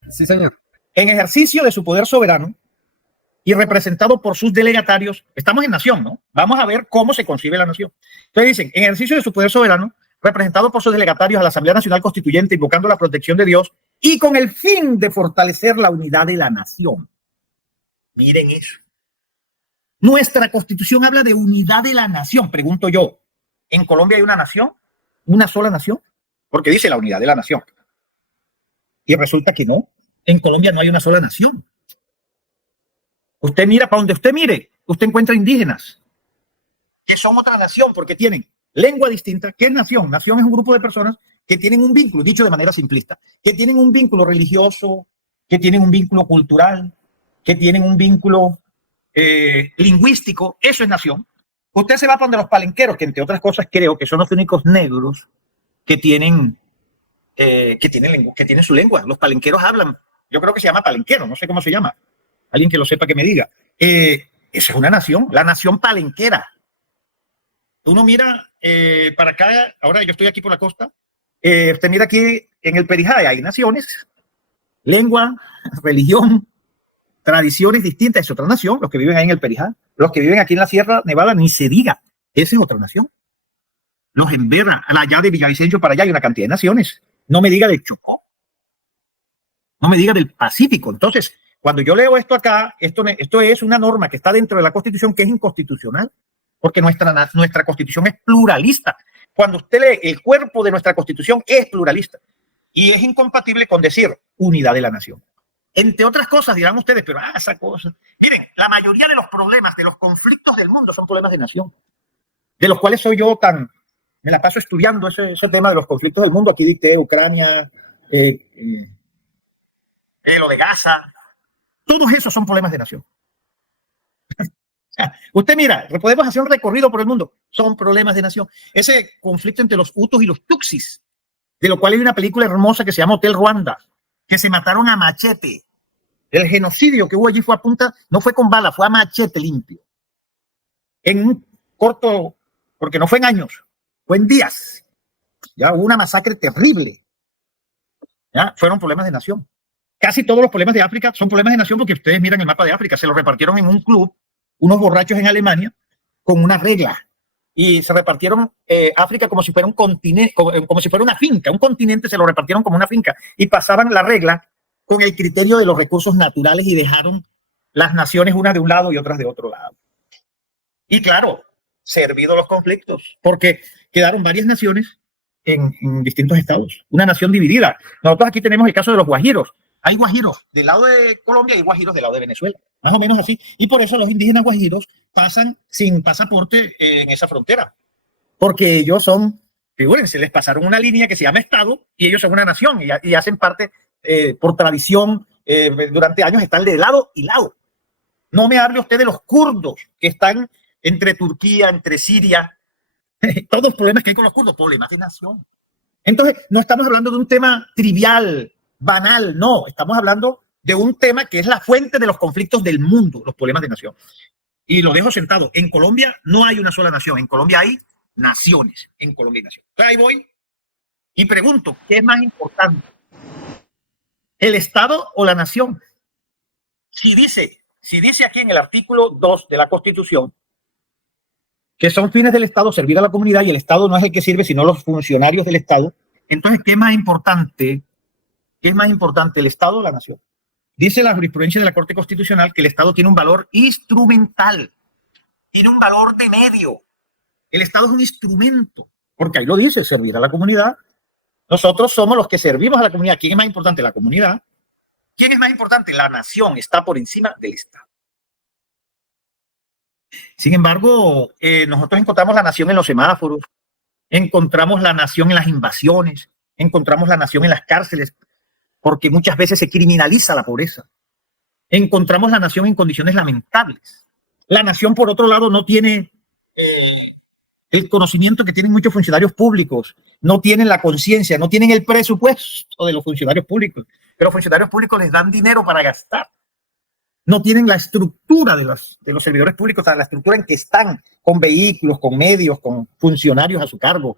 Sí, señor. En ejercicio de su poder soberano y representado por sus delegatarios, estamos en nación, ¿no? Vamos a ver cómo se concibe la nación. Entonces dicen, en ejercicio de su poder soberano, representado por sus delegatarios a la Asamblea Nacional Constituyente, invocando la protección de Dios y con el fin de fortalecer la unidad de la nación. Miren eso. Nuestra Constitución habla de unidad de la nación. Pregunto yo, ¿en Colombia hay una nación? ¿Una sola nación? Porque dice la unidad de la nación. Y resulta que no. En Colombia no hay una sola nación. Usted mira, para donde usted mire, usted encuentra indígenas, que son otra nación porque tienen lengua distinta. ¿Qué es nación? Nación es un grupo de personas que tienen un vínculo, dicho de manera simplista, que tienen un vínculo religioso, que tienen un vínculo cultural, que tienen un vínculo lingüístico. Eso es nación. Usted se va para donde los palenqueros, que entre otras cosas creo que son los únicos negros que tienen su lengua. Los palenqueros hablan, yo creo que se llama palenquero, no sé cómo se llama. Alguien que lo sepa que me diga. Esa es una nación, la nación palenquera. Uno mira para acá, ahora yo estoy aquí por la costa, usted mira aquí en el Perijá, hay naciones, lengua, religión, tradiciones distintas, es otra nación, los que viven ahí en el Perijá. Los que viven aquí en la Sierra Nevada, ni se diga, esa es otra nación. Los Embera, allá de Villavicencio para allá hay una cantidad de naciones. No me diga del Chocó, no me diga del Pacífico. Entonces, cuando yo leo esto acá, esto es una norma que está dentro de la Constitución que es inconstitucional, porque nuestra Constitución es pluralista. Cuando usted lee el cuerpo de nuestra Constitución es pluralista y es incompatible con decir unidad de la nación. Entre otras cosas dirán ustedes, pero esa cosa. Miren, la mayoría de los problemas, de los conflictos del mundo son problemas de nación, de los cuales soy yo me la paso estudiando ese tema de los conflictos del mundo. Aquí dicté Ucrania, lo de Gaza. Todos esos son problemas de nación. Usted mira, podemos hacer un recorrido por el mundo. Son problemas de nación. Ese conflicto entre los Hutus y los Tutsis, de lo cual hay una película hermosa que se llama Hotel Ruanda, que se mataron a machete. El genocidio que hubo allí fue a punta, no fue con bala, fue a machete limpio. En un corto, porque no fue en años, fue en días. Ya hubo una masacre terrible. Ya fueron problemas de nación. Casi todos los problemas de África son problemas de nación porque ustedes miran el mapa de África, se lo repartieron en un club, unos borrachos en Alemania, con una regla. Y se repartieron África como si fuera un continente, como si fuera una finca. Un continente se lo repartieron como una finca y pasaban la regla con el criterio de los recursos naturales y dejaron las naciones unas de un lado y otras de otro lado. Y claro, servido los conflictos, porque quedaron varias naciones en distintos estados. Una nación dividida. Nosotros aquí tenemos el caso de los guajiros. Hay guajiros del lado de Colombia y guajiros del lado de Venezuela. Más o menos así. Y por eso los indígenas guajiros pasan sin pasaporte en esa frontera. Porque ellos son, figúrense, les pasaron una línea que se llama Estado y ellos son una nación y hacen parte, por tradición, durante años están de lado y lado. No me hable usted de los kurdos que están entre Turquía, entre Siria. Todos los problemas que hay con los kurdos, problemas de nación. Entonces, no estamos hablando de un tema trivial, banal, no. Estamos hablando de un tema que es la fuente de los conflictos del mundo, los problemas de nación. Y lo dejo sentado. En Colombia no hay una sola nación. En Colombia hay naciones. En Colombia hay naciones. Entonces ahí voy y pregunto, ¿qué es más importante? ¿El Estado o la nación? Si dice aquí en el artículo 2 de la Constitución que son fines del Estado servir a la comunidad y el Estado no es el que sirve, sino los funcionarios del Estado, entonces, ¿qué es más importante? ¿Qué es más importante, el Estado o la nación? Dice la jurisprudencia de la Corte Constitucional que el Estado tiene un valor instrumental, tiene un valor de medio. El Estado es un instrumento, porque ahí lo dice, servir a la comunidad. Nosotros somos los que servimos a la comunidad. ¿Quién es más importante? La comunidad. ¿Quién es más importante? La nación está por encima del Estado. Sin embargo, nosotros encontramos la nación en los semáforos, encontramos la nación en las invasiones, encontramos la nación en las cárceles, porque muchas veces se criminaliza la pobreza. Encontramos la nación en condiciones lamentables. La nación, por otro lado, no tiene el conocimiento que tienen muchos funcionarios públicos, no tienen la conciencia, no tienen el presupuesto de los funcionarios públicos, pero los funcionarios públicos les dan dinero para gastar. No tienen la estructura de los servidores públicos, o sea, la estructura en que están, con vehículos, con medios, con funcionarios a su cargo.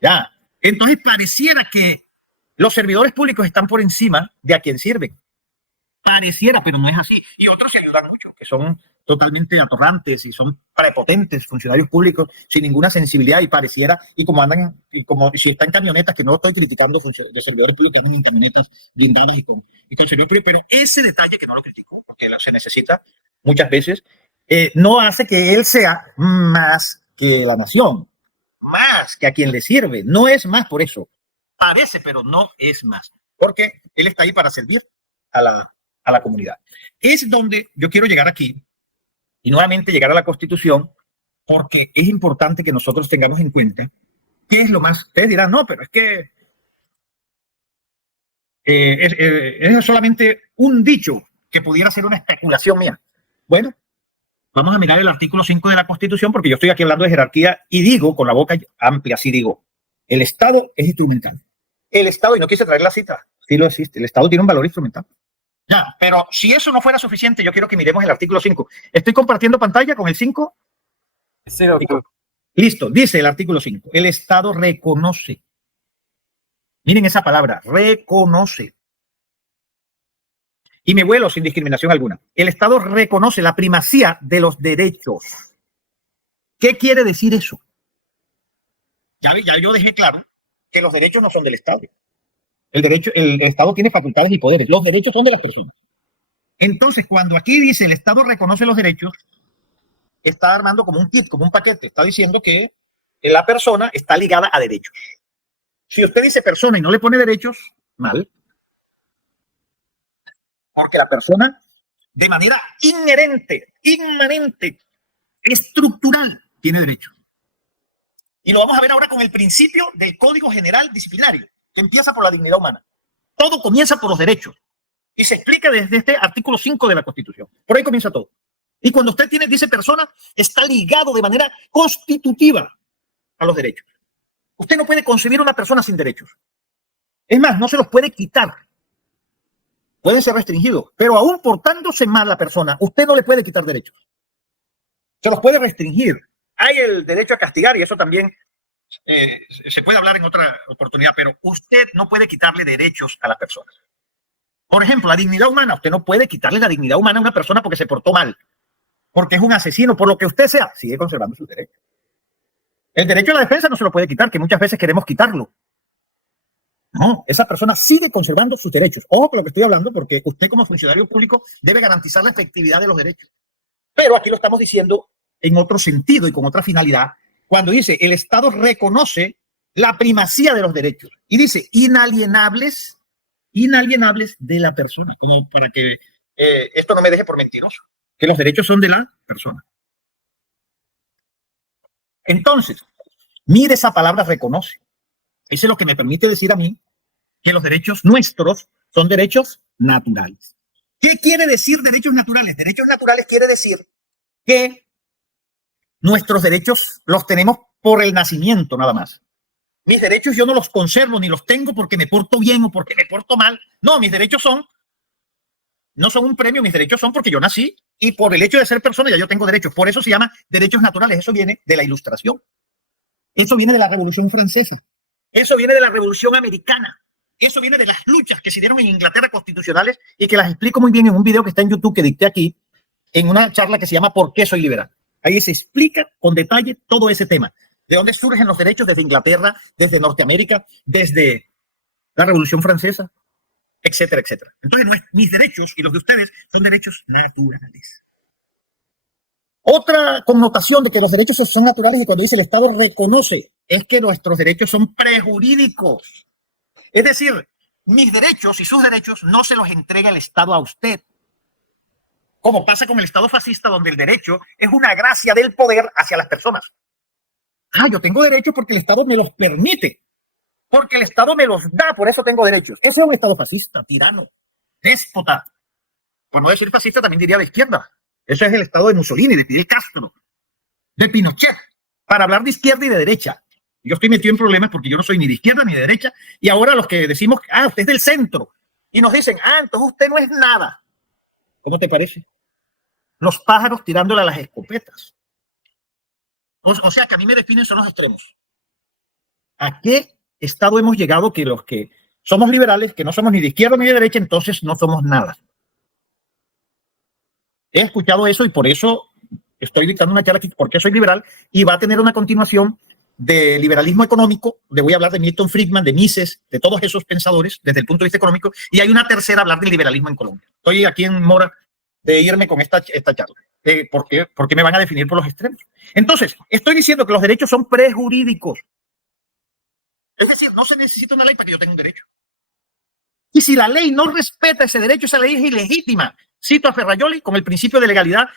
Ya. Entonces pareciera que los servidores públicos están por encima de a quien sirven. Pareciera, pero no es así. Y otros se ayudan mucho, que son totalmente atorrantes y son prepotentes funcionarios públicos sin ninguna sensibilidad, y pareciera, y como andan, y como si están en camionetas, que no estoy criticando de servidores públicos que andan en camionetas blindadas y con servidores públicos, pero ese detalle que no lo critico, porque se necesita muchas veces, no hace que él sea más que la nación, más que a quien le sirve, no es más por eso. Parece, pero no es más, porque él está ahí para servir a la comunidad. Es donde yo quiero llegar aquí, y nuevamente llegar a la Constitución, porque es importante que nosotros tengamos en cuenta qué es lo más. Ustedes dirán, no, pero es que es solamente un dicho que pudiera ser una especulación mía. Bueno, vamos a mirar el artículo 5 de la Constitución, porque yo estoy aquí hablando de jerarquía y digo, con la boca amplia, así digo, el Estado es instrumental. El Estado, y no quise traer la cita, sí lo existe, el Estado tiene un valor instrumental. Ya, pero si eso no fuera suficiente, yo quiero que miremos el artículo 5. Estoy compartiendo pantalla con el 5. Sí, doctor. Listo, dice el artículo 5. El Estado reconoce. Miren esa palabra, reconoce. Y me vuelo sin discriminación alguna. El Estado reconoce la primacía de los derechos. ¿Qué quiere decir eso? Ya yo dejé claro que los derechos no son del Estado. El Estado tiene facultades y poderes. Los derechos son de las personas. Entonces, cuando aquí dice el Estado reconoce los derechos, está armando como un kit, como un paquete. Está diciendo que la persona está ligada a derechos. Si usted dice persona y no le pone derechos, mal. Porque la persona, de manera inherente, inmanente, estructural, tiene derechos. Y lo vamos a ver ahora con el principio del Código General Disciplinario, que empieza por la dignidad humana. Todo comienza por los derechos. Y se explica desde este artículo 5 de la Constitución. Por ahí comienza todo. Y cuando usted dice persona, está ligado de manera constitutiva a los derechos. Usted no puede concebir una persona sin derechos. Es más, no se los puede quitar. Pueden ser restringidos, pero aún portándose mal la persona, usted no le puede quitar derechos. Se los puede restringir. Hay el derecho a castigar, y eso también se puede hablar en otra oportunidad, pero usted no puede quitarle derechos a las personas. Por ejemplo, la dignidad humana. Usted no puede quitarle la dignidad humana a una persona porque se portó mal, porque es un asesino, por lo que usted sea, sigue conservando sus derechos. El derecho a la defensa no se lo puede quitar, que muchas veces queremos quitarlo. No, esa persona sigue conservando sus derechos. Ojo con lo que estoy hablando, porque usted como funcionario público debe garantizar la efectividad de los derechos. Pero aquí lo estamos diciendo en otro sentido y con otra finalidad, cuando dice el Estado reconoce la primacía de los derechos y dice inalienables de la persona, como para que esto no me deje por mentiroso, que los derechos son de la persona. Entonces, mire esa palabra reconoce. Eso es lo que me permite decir a mí que los derechos nuestros son derechos naturales. ¿Qué quiere decir derechos naturales? Derechos naturales quiere decir que nuestros derechos los tenemos por el nacimiento nada más. Mis derechos yo no los conservo ni los tengo porque me porto bien o porque me porto mal. No, mis derechos no son un premio, mis derechos son porque yo nací y por el hecho de ser persona ya yo tengo derechos. Por eso se llama derechos naturales. Eso viene de la Ilustración. Eso viene de la Revolución Francesa. Eso viene de la Revolución Americana. Eso viene de las luchas que se dieron en Inglaterra constitucionales y que las explico muy bien en un video que está en YouTube que dicté aquí en una charla que se llama ¿Por qué soy liberal? Ahí se explica con detalle todo ese tema. De dónde surgen los derechos desde Inglaterra, desde Norteamérica, desde la Revolución Francesa, etcétera, etcétera. Entonces, mis derechos y los de ustedes son derechos naturales. Otra connotación de que los derechos son naturales y cuando dice el Estado reconoce es que nuestros derechos son prejurídicos. Es decir, mis derechos y sus derechos no se los entrega el Estado a usted. Como pasa con el Estado fascista, donde el derecho es una gracia del poder hacia las personas. yo tengo derechos porque el Estado me los permite, porque el Estado me los da, por eso tengo derechos. Ese es un Estado fascista, tirano, déspota. Por no decir fascista, también diría de izquierda. Ese es el Estado de Mussolini, de Fidel Castro, de Pinochet, para hablar de izquierda y de derecha. Yo estoy metido en problemas porque yo no soy ni de izquierda ni de derecha, y ahora los que decimos, usted es del centro, y nos dicen, entonces usted no es nada. ¿Cómo te parece? Los pájaros tirándole a las escopetas. O sea, que a mí me definen son los extremos. ¿A qué estado hemos llegado que los que somos liberales, que no somos ni de izquierda ni de derecha, entonces no somos nada? He escuchado eso y por eso estoy dictando una charla aquí, porque soy liberal, y va a tener una continuación de liberalismo económico. Le voy a hablar de Milton Friedman, de Mises, de todos esos pensadores desde el punto de vista económico, y hay una tercera, hablar del liberalismo en Colombia. Estoy aquí en mora de irme con esta charla. Porque me van a definir por los extremos. Entonces, estoy diciendo que los derechos son prejurídicos. Es decir, no se necesita una ley para que yo tenga un derecho. Y si la ley no respeta ese derecho, esa ley es ilegítima. Cito a Ferrajoli con el principio de legalidad.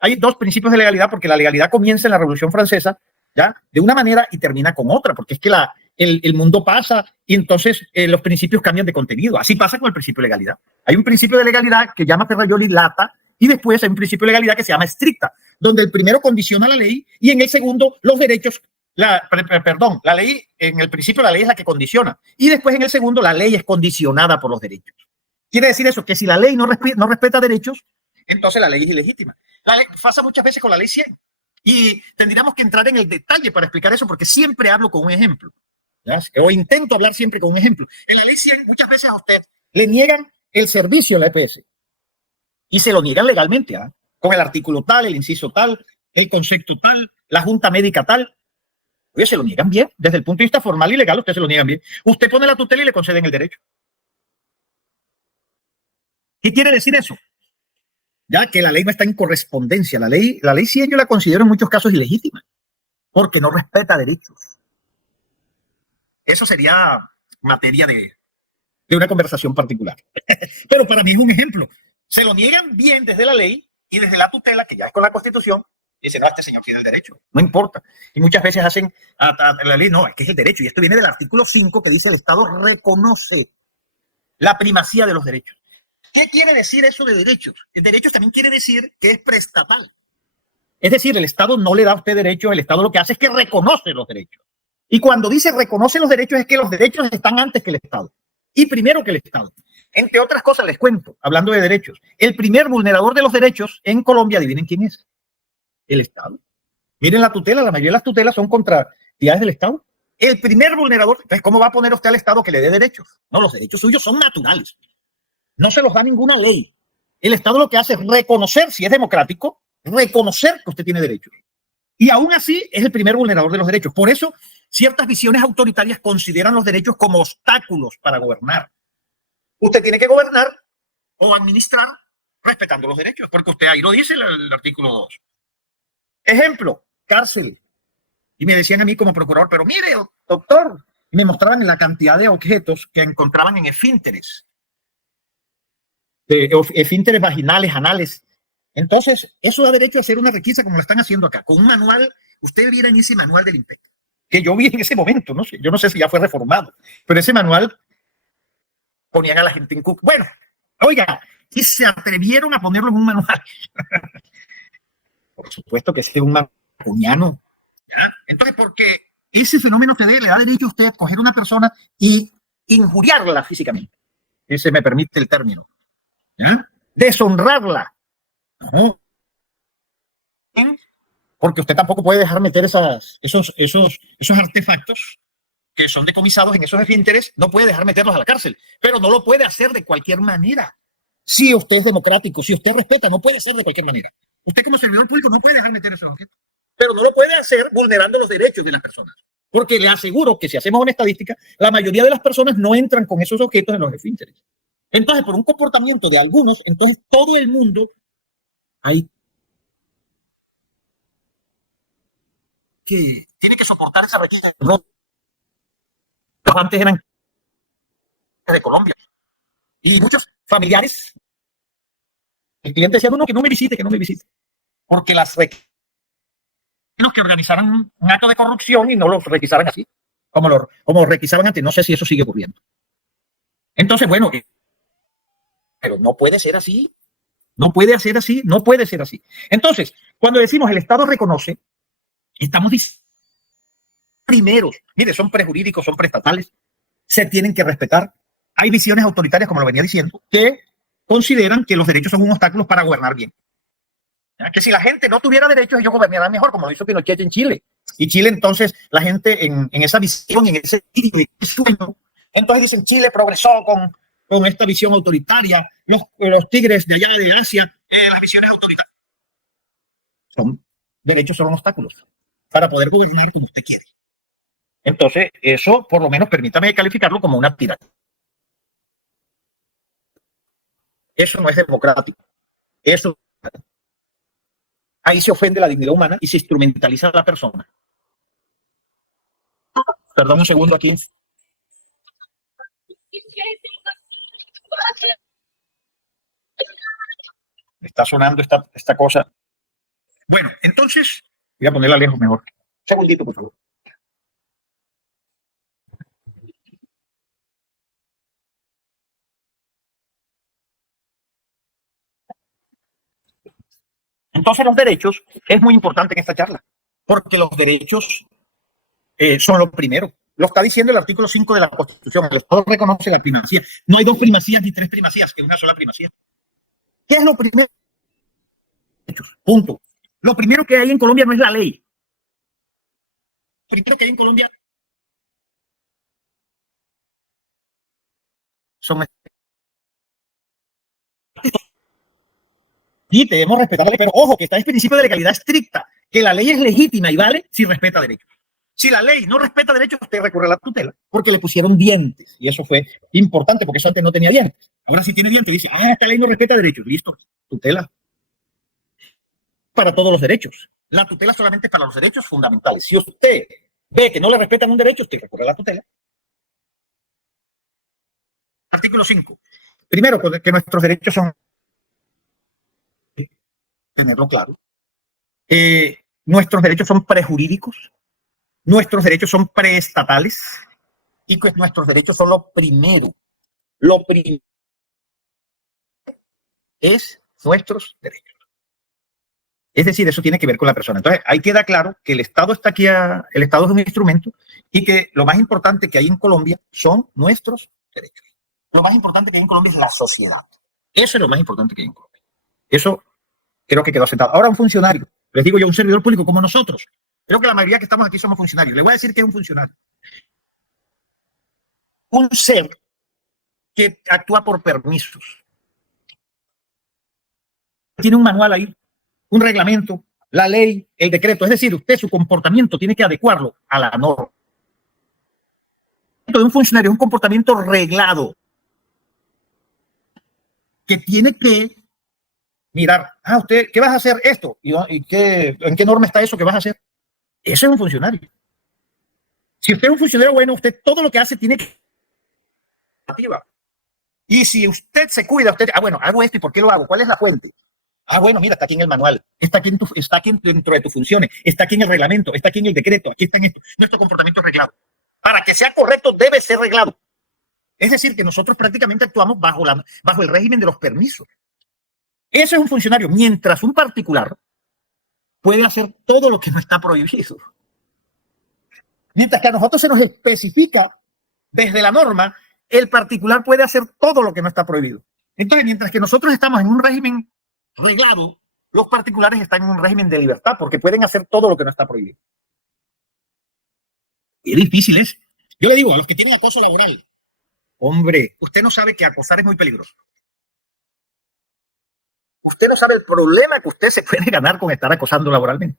Hay dos principios de legalidad, porque la legalidad comienza en la Revolución Francesa, ¿ya? De una manera y termina con otra, porque es que el mundo pasa y entonces los principios cambian de contenido. Así pasa con el principio de legalidad. Hay un principio de legalidad que llama Ferrajoli lata, y después hay un principio de legalidad que se llama estricta, donde el primero condiciona la ley y en el segundo los derechos. La ley, en el principio la ley es la que condiciona, y después en el segundo la ley es condicionada por los derechos. Quiere decir eso, que si la ley no respeta derechos, entonces la ley es ilegítima. La ley pasa muchas veces con la ley 100, y tendríamos que entrar en el detalle para explicar eso, porque siempre hablo con un ejemplo, ¿ya? O intento hablar siempre con un ejemplo. En la ley 100 muchas veces a usted le niegan el servicio en la EPS, y se lo niegan legalmente, con el artículo tal, el inciso tal, el concepto tal, la junta médica tal. Oye, se lo niegan bien, desde el punto de vista formal y legal, usted se lo niegan bien. Usted pone la tutela y le conceden el derecho. ¿Qué quiere decir eso? Ya que la ley no está en correspondencia. La ley 100 yo la considero en muchos casos ilegítima, porque no respeta derechos. Eso sería materia de una conversación particular. Pero para mí es un ejemplo. Se lo niegan bien desde la ley y desde la tutela, que ya es con la Constitución, dice, no, este señor tiene el derecho, no importa. Y muchas veces hacen la ley, no, es que es el derecho. Y esto viene del artículo 5 que dice, el Estado reconoce la primacía de los derechos. ¿Qué quiere decir eso de derechos? El derechos también quiere decir que es prestatal. Es decir, el Estado no le da a usted derechos, el Estado lo que hace es que reconoce los derechos. Y cuando dice reconoce los derechos, es que los derechos están antes que el Estado. Y primero que el Estado. Entre otras cosas, les cuento, hablando de derechos, el primer vulnerador de los derechos en Colombia, adivinen quién es. El Estado. Miren la tutela, la mayoría de las tutelas son contra entidades del Estado. El primer vulnerador, entonces, ¿cómo va a poner usted al Estado que le dé derechos? No, los derechos suyos son naturales. No se los da ninguna ley. El Estado lo que hace es reconocer, si es democrático, reconocer que usted tiene derechos. Y aún así es el primer vulnerador de los derechos. Por eso, ciertas visiones autoritarias consideran los derechos como obstáculos para gobernar. Usted tiene que gobernar o administrar respetando los derechos, porque usted ahí lo dice el artículo 2. Ejemplo, cárcel. Y me decían a mí como procurador, pero mire, doctor, y me mostraban la cantidad de objetos que encontraban en esfínteres. Esfínteres vaginales, anales. Entonces, eso da derecho a hacer una requisa como lo están haciendo acá, con un manual. Usted viera en ese manual del inspector, que yo vi en ese momento, no sé, yo no sé si ya fue reformado, pero ese manual ponían a la gente en cuca. Bueno, oiga, y se atrevieron a ponerlo en un manual. Por supuesto que ese es un macuñano, ¿ya? Entonces, porque ese fenómeno le da derecho a usted a coger una persona y injuriarla físicamente. Ese me permite el término. ¿Ya? Deshonrarla. ¿No? Porque usted tampoco puede dejar meter esos artefactos que son decomisados en esos esfínteres, no puede dejar meterlos a la cárcel, pero no lo puede hacer de cualquier manera. Si usted es democrático, si usted respeta, no puede hacer de cualquier manera. Usted como servidor público no puede dejar meter esos objetos, pero no lo puede hacer vulnerando los derechos de las personas. Porque le aseguro que si hacemos una estadística, la mayoría de las personas no entran con esos objetos en los esfínteres. Entonces, por un comportamiento de algunos, entonces todo el mundo ahí que tiene que soportar esa requisa. Los antes eran de Colombia. Y muchos familiares, el cliente decía, no, que no me visite, porque las que organizaran un acto de corrupción y no los requisaran así, como requisaban antes. No sé si eso sigue ocurriendo. Entonces, bueno, pero no puede ser así. No puede ser así, no puede ser así. Entonces, cuando decimos el Estado reconoce, estamos diciendo primeros, mire, son prejurídicos, son preestatales, se tienen que respetar. Hay visiones autoritarias, como lo venía diciendo, que consideran que los derechos son un obstáculo para gobernar bien. ¿Ya? Que si la gente no tuviera derechos, ellos gobernaran mejor, como lo hizo Pinochet en Chile. Y Chile, entonces, la gente en esa visión, en ese sueño, entonces dicen, Chile progresó con esta visión autoritaria, los tigres de allá de Asia, las visiones autoritarias. Derechos son obstáculos para poder gobernar como usted quiere. Entonces, eso, por lo menos, permítame calificarlo como una tiranía. Eso no es democrático. Eso, ahí se ofende la dignidad humana y se instrumentaliza a la persona. Perdón un segundo aquí. Está sonando esta cosa. Bueno, entonces, voy a ponerla lejos mejor. Un segundito, por favor. Entonces, los derechos es muy importante en esta charla, porque los derechos son lo primero. Lo está diciendo el artículo 5 de la Constitución. El Estado reconoce la primacía. No hay dos primacías ni tres primacías, que una sola primacía. ¿Qué es lo primero? Punto. Lo primero que hay en Colombia no es la ley. Lo primero que hay en Colombia son... Y debemos respetarle, pero ojo, que está el principio de legalidad estricta, que la ley es legítima y vale si respeta derechos. Si la ley no respeta derechos, usted recurre a la tutela, porque le pusieron dientes, y eso fue importante, porque eso antes no tenía dientes. Ahora sí tiene dientes, dice, esta ley no respeta derechos, listo, tutela. Para todos los derechos. La tutela solamente es para los derechos fundamentales. Si usted ve que no le respetan un derecho, usted recurre a la tutela. Artículo 5. Primero, que nuestros derechos son... Tenerlo claro. Nuestros derechos son prejurídicos, nuestros derechos son preestatales y que nuestros derechos son lo primero. Lo primero es nuestros derechos. Es decir, eso tiene que ver con la persona. Entonces, ahí queda claro que el Estado está aquí, el Estado es un instrumento y que lo más importante que hay en Colombia son nuestros derechos. Lo más importante que hay en Colombia es la sociedad. Eso es lo más importante que hay en Colombia. Eso creo que quedó sentado. Ahora un funcionario, les digo yo, un servidor público como nosotros. Creo que la mayoría que estamos aquí somos funcionarios. Le voy a decir que es un funcionario. Un ser que actúa por permisos. Tiene un manual ahí, un reglamento, la ley, el decreto. Es decir, usted su comportamiento tiene que adecuarlo a la norma. De un funcionario es un comportamiento reglado que tiene que mirar, usted, ¿qué vas a hacer esto? ¿En qué norma está eso que vas a hacer? Eso es un funcionario. Si usted es un funcionario bueno, usted todo lo que hace tiene que... Y si usted se cuida, usted, bueno, hago esto y ¿por qué lo hago? ¿Cuál es la fuente? Bueno, mira, está aquí en el manual, está aquí dentro de tus funciones, está aquí en el reglamento, está aquí en el decreto, aquí está en esto. Nuestro comportamiento es reglado. Para que sea correcto, debe ser reglado. Es decir, que nosotros prácticamente actuamos bajo el régimen de los permisos. Eso es un funcionario, mientras un particular puede hacer todo lo que no está prohibido. Mientras que a nosotros se nos especifica desde la norma, el particular puede hacer todo lo que no está prohibido. Entonces, mientras que nosotros estamos en un régimen reglado, los particulares están en un régimen de libertad porque pueden hacer todo lo que no está prohibido. Y difícil es. Yo le digo a los que tienen acoso laboral, hombre, usted no sabe que acosar es muy peligroso. Usted no sabe el problema que usted se puede ganar con estar acosando laboralmente.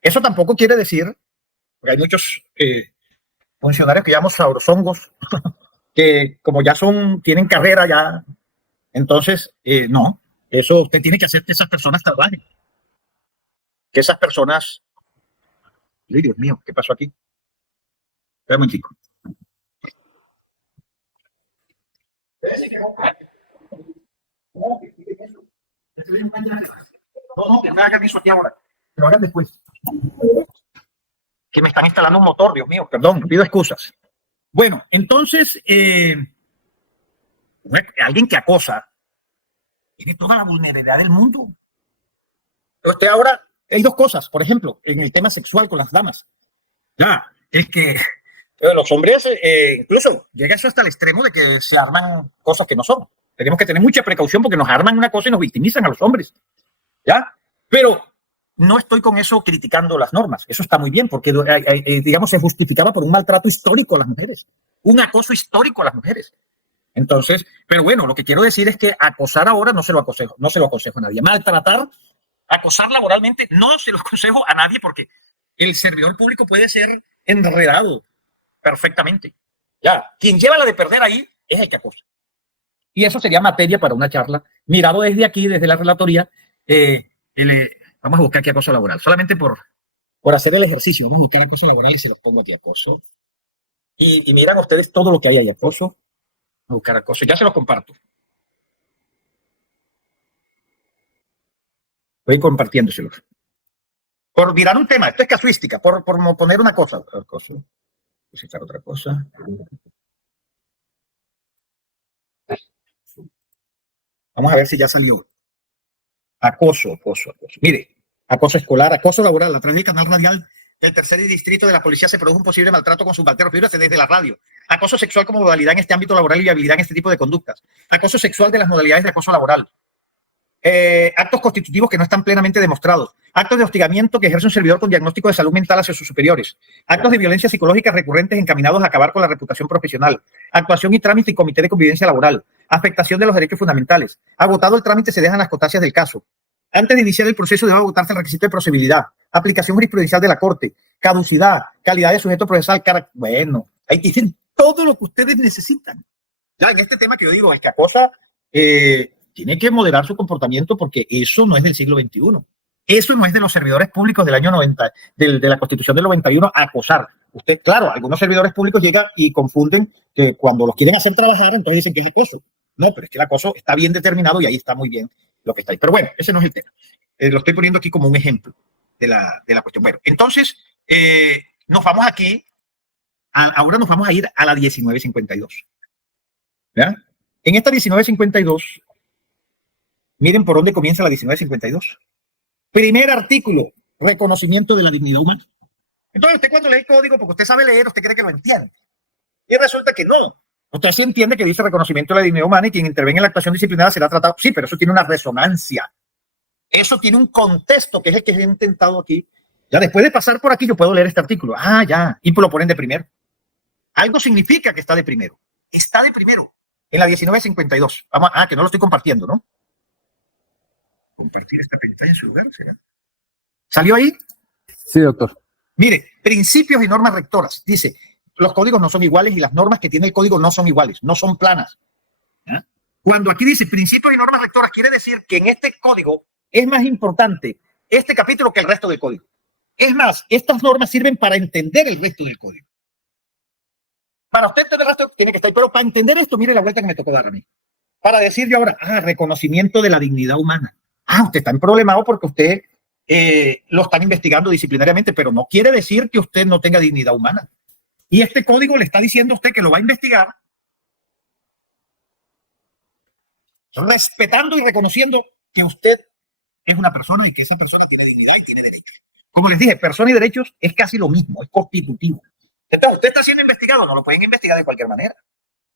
Eso tampoco quiere decir, porque hay muchos funcionarios que llamamos sabrosongos, que como ya tienen carrera ya, entonces, no, eso usted tiene que hacer que esas personas trabajen. Que esas personas... Ay, Dios mío, ¿qué pasó aquí? Espera un momentico. No, que no hagan eso aquí ahora. Que lo hagan después. que me están instalando un motor, Dios mío, perdón, pido excusas. Bueno, entonces, alguien que acosa tiene toda la vulnerabilidad del mundo. Usted ahora, hay dos cosas, por ejemplo, en el tema sexual con las damas. Ya, es que los hombres, incluso llega eso hasta el extremo de que se arman cosas que no son. Tenemos que tener mucha precaución porque nos arman una cosa y nos victimizan a los hombres. ¿Ya? Pero no estoy con eso criticando las normas. Eso está muy bien porque, digamos, se justificaba por un maltrato histórico a las mujeres. Un acoso histórico a las mujeres. Entonces, pero bueno, lo que quiero decir es que acosar ahora no se lo aconsejo a nadie. Maltratar, acosar laboralmente, no se lo aconsejo a nadie porque el servidor público puede ser enredado perfectamente. Ya, quien lleva la de perder ahí es el que acosa. Y eso sería materia para una charla. Mirado desde aquí, desde la relatoría, vamos a buscar aquí acoso laboral. Solamente por hacer el ejercicio, vamos a buscar acoso laboral y se los pongo aquí acoso. Y miran ustedes todo lo que hay ahí, acoso. Vamos a buscar acoso. Ya se los comparto. Voy compartiéndoselos. Por mirar un tema, esto es casuística, por poner una cosa. Acoso. Visitar otra cosa. Vamos a ver si ya salió. Acoso. Mire, acoso escolar, acoso laboral. A través del canal radial del tercer distrito de la policía se produjo un posible maltrato con subalternos. Fíjate desde la radio. Acoso sexual como modalidad en este ámbito laboral y viabilidad en este tipo de conductas. Acoso sexual de las modalidades de acoso laboral. Actos constitutivos que no están plenamente demostrados. Actos de hostigamiento que ejerce un servidor con diagnóstico de salud mental hacia sus superiores. Actos de violencia psicológica recurrentes encaminados a acabar con la reputación profesional. Actuación y trámite y comité de convivencia laboral. Afectación de los derechos fundamentales. Agotado el trámite, se dejan las constancias del caso. Antes de iniciar el proceso debe agotarse el requisito de procedibilidad. Aplicación jurisprudencial de la Corte. Caducidad. Calidad de sujeto procesal. Bueno, ahí tienen todo lo que ustedes necesitan. Ya en este tema que yo digo, el que acosa tiene que moderar su comportamiento porque eso no es del siglo XXI. Eso no es de los servidores públicos del año 90, de la Constitución del 91, acosar. Usted, claro, algunos servidores públicos llegan y confunden que cuando los quieren hacer trabajar, entonces dicen que es acoso. No, pero es que el acoso está bien determinado y ahí está muy bien lo que está ahí. Pero bueno, ese no es el tema. Lo estoy poniendo aquí como un ejemplo de la cuestión. Bueno, entonces nos vamos aquí, ahora nos vamos a ir a la 1952. ¿Ya? En esta 1952, miren por dónde comienza la 1952. Primer artículo, reconocimiento de la dignidad humana. Entonces usted cuando lee el código, porque usted sabe leer, usted cree que lo entiende. Y resulta que no. Usted sí entiende que dice reconocimiento de la dignidad humana y quien intervenga en la actuación disciplinaria será tratado. Sí, pero eso tiene una resonancia. Eso tiene un contexto que es el que he intentado aquí. Ya después de pasar por aquí yo puedo leer este artículo. Ah, ya. Y lo ponen de primero. Algo significa que está de primero. Está de primero. En la 1952. Vamos, que no lo estoy compartiendo, ¿no? Compartir esta pantalla en su lugar, ¿será? ¿Salió ahí? Sí, doctor. Mire, principios y normas rectoras. Dice, los códigos no son iguales y las normas que tiene el código no son iguales, no son planas. ¿Ya? Cuando aquí dice principios y normas rectoras, quiere decir que en este código es más importante este capítulo que el resto del código. Es más, estas normas sirven para entender el resto del código. Para usted entender el resto tiene que estar ahí, pero para entender esto, mire la vuelta que me tocó dar a mí. Para decir yo ahora, reconocimiento de la dignidad humana. Usted está en problemado porque usted lo están investigando disciplinariamente, pero no quiere decir que usted no tenga dignidad humana. Y este código le está diciendo a usted que lo va a investigar respetando y reconociendo que usted es una persona y que esa persona tiene dignidad y tiene derechos. Como les dije, persona y derechos es casi lo mismo, es constitutivo. Entonces, usted está siendo investigado, no lo pueden investigar de cualquier manera.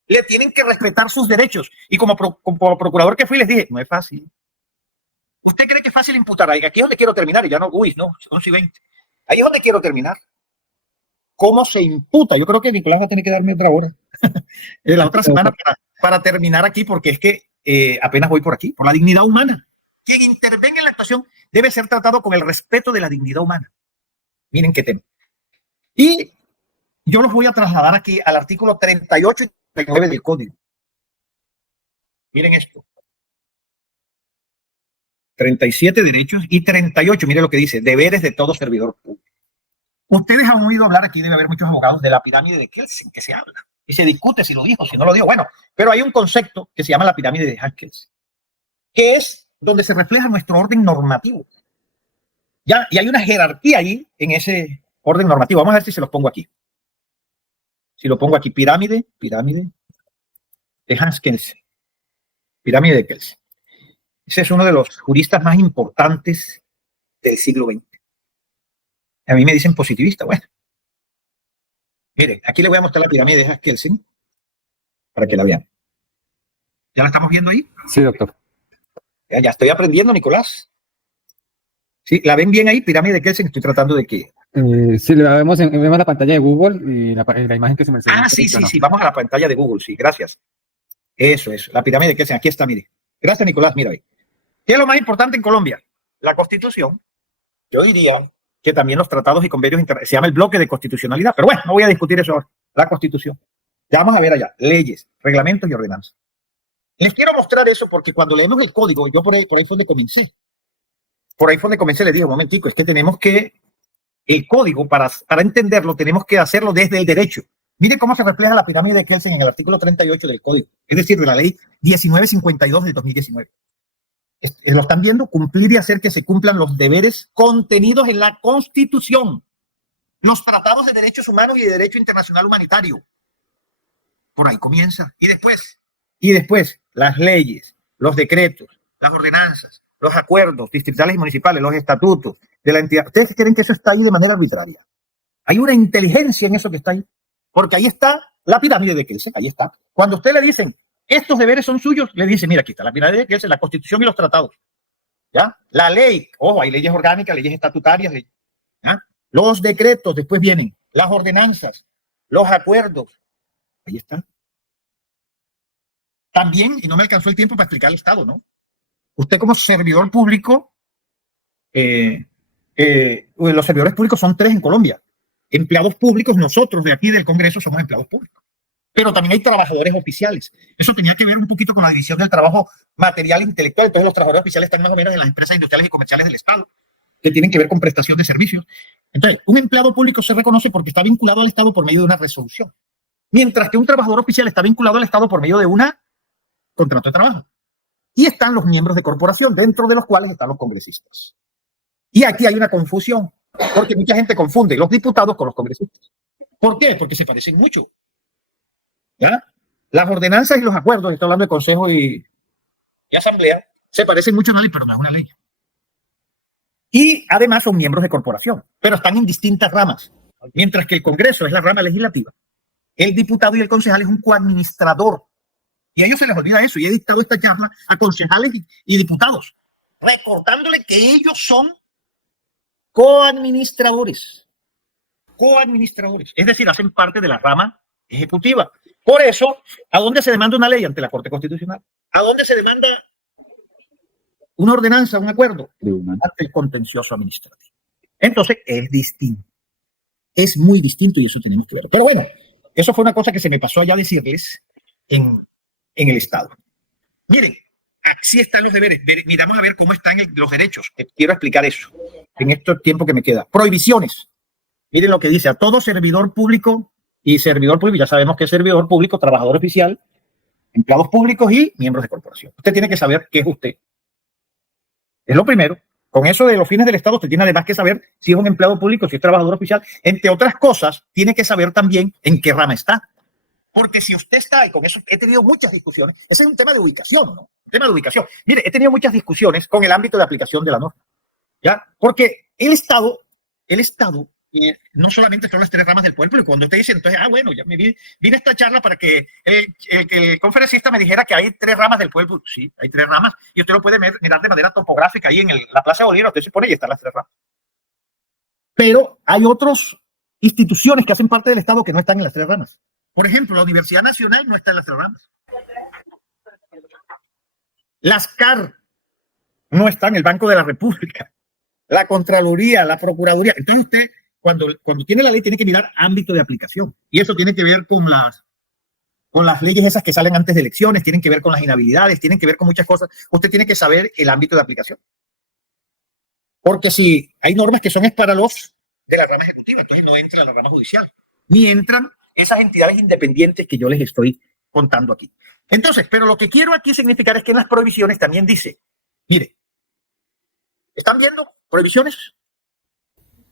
Le tienen que respetar sus derechos. Y como procurador que fui, les dije, no es fácil. ¿Usted cree que es fácil imputar? Aquí es donde quiero terminar, y ya no, 11 y 20. Ahí es donde quiero terminar. ¿Cómo se imputa? Yo creo que Nicolás va a tener que darme otra hora. La otra semana para terminar aquí, porque es que apenas voy por aquí, por la dignidad humana. Quien intervenga en la actuación debe ser tratado con el respeto de la dignidad humana. Miren qué tema. Y yo los voy a trasladar aquí al artículo 38 y 39 del código. Miren esto. 37 derechos y 38, mire lo que dice, deberes de todo servidor público. Ustedes han oído hablar, aquí debe haber muchos abogados, de la pirámide de Kelsen, que se habla. Y se discute si lo dijo, si no lo dijo. Bueno, pero hay un concepto que se llama la pirámide de Kelsen, que es donde se refleja nuestro orden normativo. ¿Ya? Y hay una jerarquía ahí en ese orden normativo. Vamos a ver si se los pongo aquí. Si lo pongo aquí, pirámide de Hans Kelsen. Pirámide de Kelsen. Ese es uno de los juristas más importantes del siglo XX. A mí me dicen positivista. Bueno, miren, aquí les voy a mostrar la pirámide de Hans Kelsen para que la vean. ¿Ya la estamos viendo ahí? Sí, doctor. Ya estoy aprendiendo, Nicolás. ¿Sí? ¿La ven bien ahí? Pirámide de Kelsen. Estoy tratando de que... Sí, la vemos, vemos la pantalla de Google y la imagen que se me enseña. Sí. Vamos a la pantalla de Google, sí. Gracias. Eso es. La pirámide de Kelsen. Aquí está, mire. Gracias, Nicolás. Mira ahí. ¿Qué es lo más importante en Colombia? La Constitución. Yo diría que también los tratados y convenios se llama el bloque de constitucionalidad. Pero bueno, no voy a discutir eso ahora. La Constitución. Ya vamos a ver allá. Leyes, reglamentos y ordenanzas. Les quiero mostrar eso porque cuando leemos el código, yo por ahí fue donde comencé. Por ahí fue donde comencé, les digo, un momentico, es que tenemos que, el código, para entenderlo, tenemos que hacerlo desde el derecho. Mire cómo se refleja la pirámide de Kelsen en el artículo 38 del código, es decir, de la ley 1952 del 2019. Lo están viendo, cumplir y hacer que se cumplan los deberes contenidos en la Constitución, los tratados de derechos humanos y de derecho internacional humanitario. Por ahí comienza. Y después, las leyes, los decretos, las ordenanzas, los acuerdos distritales y municipales, los estatutos de la entidad. ¿Ustedes creen que eso está ahí de manera arbitraria? Hay una inteligencia en eso que está ahí. Porque ahí está la pirámide de Kelsen, ahí está. Cuando a usted le dicen, estos deberes son suyos, le dice, mira, aquí está la pirámide de Kelsen, la Constitución y los tratados. ¿Ya? La ley, ojo, hay leyes orgánicas, leyes estatutarias, ¿ya? Los decretos, después vienen las ordenanzas, los acuerdos. Ahí está. También, y no me alcanzó el tiempo para explicar el Estado, ¿no? Usted como servidor público, los servidores públicos son 3 en Colombia. Empleados públicos, nosotros de aquí del Congreso somos empleados públicos. Pero también hay trabajadores oficiales. Eso tenía que ver un poquito con la división del trabajo material e intelectual. Entonces los trabajadores oficiales están más o menos en las empresas industriales y comerciales del Estado, que tienen que ver con prestación de servicios. Entonces, un empleado público se reconoce porque está vinculado al Estado por medio de una resolución. Mientras que un trabajador oficial está vinculado al Estado por medio de un contrato de trabajo. Y están los miembros de corporación, dentro de los cuales están los congresistas. Y aquí hay una confusión, porque mucha gente confunde los diputados con los congresistas. ¿Por qué? Porque se parecen mucho. ¿Ya? Las ordenanzas y los acuerdos, estoy hablando de consejo y asamblea, se parecen mucho a una ley, pero no es una ley. Y además son miembros de corporación, pero están en distintas ramas. Mientras que el Congreso es la rama legislativa, el diputado y el concejal es un coadministrador. Y a ellos se les olvida eso. Y he dictado esta charla a concejales y diputados, recordándole que ellos son coadministradores. Coadministradores. Es decir, hacen parte de la rama ejecutiva. Por eso, ¿a dónde se demanda una ley? Ante la Corte Constitucional. ¿A dónde se demanda una ordenanza, un acuerdo? Ante el contencioso administrativo. Entonces, es distinto. Es muy distinto y eso tenemos que ver. Pero bueno, eso fue una cosa que se me pasó allá a decirles en el Estado. Miren, así están los deberes. Miramos a ver cómo están los derechos. Quiero explicar eso en este tiempo que me queda. Prohibiciones. Miren lo que dice: a todo servidor público y servidor público, ya sabemos que es servidor público, trabajador oficial, empleados públicos y miembros de corporación. Usted tiene que saber qué es usted. Es lo primero. Con eso de los fines del Estado, usted tiene además que saber si es un empleado público, si es trabajador oficial. Entre otras cosas, tiene que saber también en qué rama está. Porque si usted está, y con eso he tenido muchas discusiones, ese es un tema de ubicación, ¿no? Un tema de ubicación. Mire, he tenido muchas discusiones con el ámbito de aplicación de la norma, ¿ya? Porque el Estado, no solamente son las 3 ramas del poder público. Cuando usted dice, entonces, bueno, ya vine a esta charla para que el conferencista me dijera que hay 3 ramas del poder público. Sí, hay 3 ramas, y usted lo puede mirar de manera topográfica ahí en la Plaza de Bolívar. Usted se pone y están las 3 ramas. Pero hay otras instituciones que hacen parte del Estado que no están en las 3 ramas. Por ejemplo, la Universidad Nacional no está en las 3 ramas. Las CAR no están en el Banco de la República. La Contraloría, la Procuraduría. Entonces usted, cuando tiene la ley, tiene que mirar ámbito de aplicación. Y eso tiene que ver con las leyes esas que salen antes de elecciones, tienen que ver con las inhabilidades, tienen que ver con muchas cosas. Usted tiene que saber el ámbito de aplicación. Porque si hay normas que son es para los de la rama ejecutiva, entonces no entra la rama judicial, ni entran esas entidades independientes que yo les estoy contando aquí. Entonces, pero lo que quiero aquí significar es que en las prohibiciones también dice, mire, ¿están viendo prohibiciones?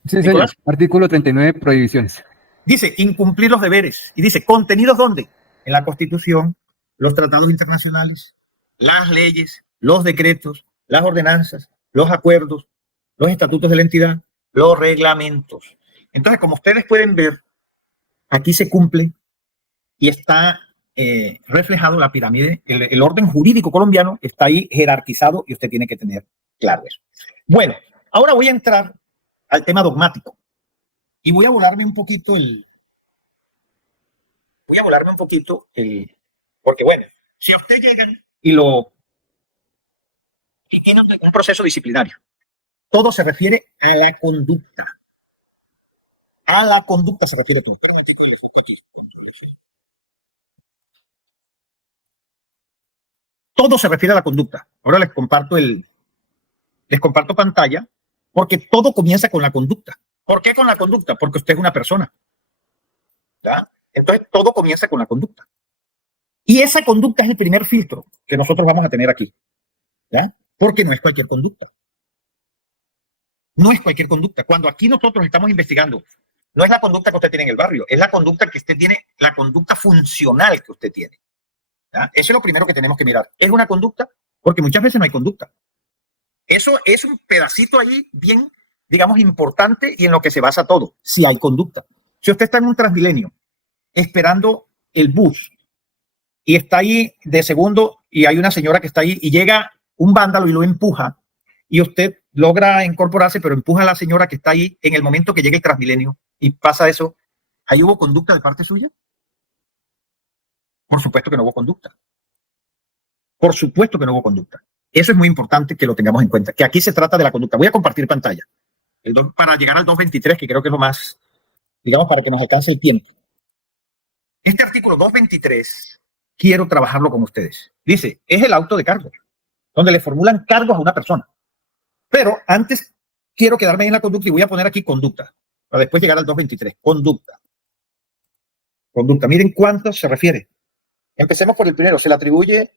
Sí, señor. Nicolás. Artículo 39, prohibiciones. Dice incumplir los deberes. Y dice contenidos ¿dónde? En la Constitución, los tratados internacionales, las leyes, los decretos, las ordenanzas, los acuerdos, los estatutos de la entidad, los reglamentos. Entonces, como ustedes pueden ver, aquí se cumple y está reflejado la pirámide, el orden jurídico colombiano está ahí jerarquizado y usted tiene que tener claro eso. Bueno, ahora voy a entrar al tema dogmático y voy a volarme un poquito porque bueno, si a usted llegan y tiene un proceso disciplinario, todo se refiere a la conducta. A la conducta se refiere todo. Espera un momentico y le busco aquí. Todo se refiere a la conducta. Ahora les comparto pantalla, porque todo comienza con la conducta. ¿Por qué con la conducta? Porque usted es una persona. ¿Ya? Entonces, todo comienza con la conducta. Y esa conducta es el primer filtro que nosotros vamos a tener aquí. ¿Ya? Porque no es cualquier conducta. No es cualquier conducta. Cuando aquí nosotros estamos investigando, no es la conducta que usted tiene en el barrio, es la conducta que usted tiene, la conducta funcional que usted tiene. ¿Ya? Eso es lo primero que tenemos que mirar. ¿Es una conducta? Porque muchas veces no hay conducta. Eso es un pedacito ahí bien, digamos, importante y en lo que se basa todo. Si hay conducta. Si usted está en un Transmilenio esperando el bus y está ahí de segundo y hay una señora que está ahí y llega un vándalo y lo empuja y usted logra incorporarse, pero empuja a la señora que está ahí en el momento que llega el Transmilenio y pasa eso, ¿ahí hubo conducta de parte suya? Por supuesto que no hubo conducta. Por supuesto que no hubo conducta. Eso es muy importante que lo tengamos en cuenta, que aquí se trata de la conducta. Voy a compartir pantalla para llegar al 223, que creo que es lo más, digamos, para que nos alcance el tiempo. Este artículo 223, quiero trabajarlo con ustedes. Dice, es el auto de cargos, donde le formulan cargos a una persona. Pero antes quiero quedarme en la conducta y voy a poner aquí conducta, para después llegar al 223. Conducta. Conducta. Miren cuánto se refiere. Empecemos por el primero. Se le atribuye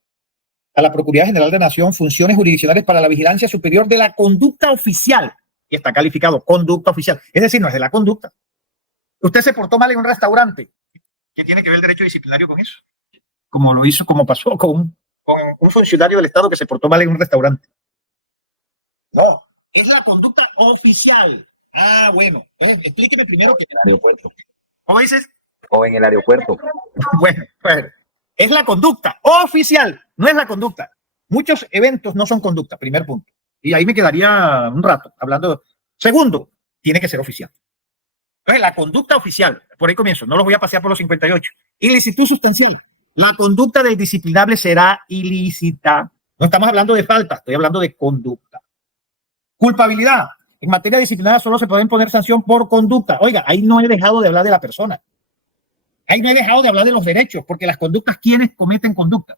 a la Procuraduría General de la Nación funciones jurisdiccionales para la vigilancia superior de la conducta oficial. Y está calificado conducta oficial. Es decir, no es de la conducta. Usted se portó mal en un restaurante. ¿Qué tiene que ver el derecho disciplinario con eso? Como lo hizo, como pasó con un funcionario del Estado que se portó mal en un restaurante. No, es la conducta oficial. Ah, bueno. Explíqueme primero que en el aeropuerto. ¿Cómo dices? O en el aeropuerto. Bueno, es la conducta oficial, no es la conducta. Muchos eventos no son conducta, primer punto. Y ahí me quedaría un rato hablando. Segundo, tiene que ser oficial. Entonces, la conducta oficial, por ahí comienzo, no los voy a pasear por los 58. Ilicitud sustancial. La conducta del disciplinable será ilícita. No estamos hablando de falta, estoy hablando de conducta. Culpabilidad. En materia disciplinaria solo se puede imponer sanción por conducta. Oiga, ahí no he dejado de hablar de la persona. Ahí no he dejado de hablar de los derechos, porque las conductas, ¿quiénes cometen conducta?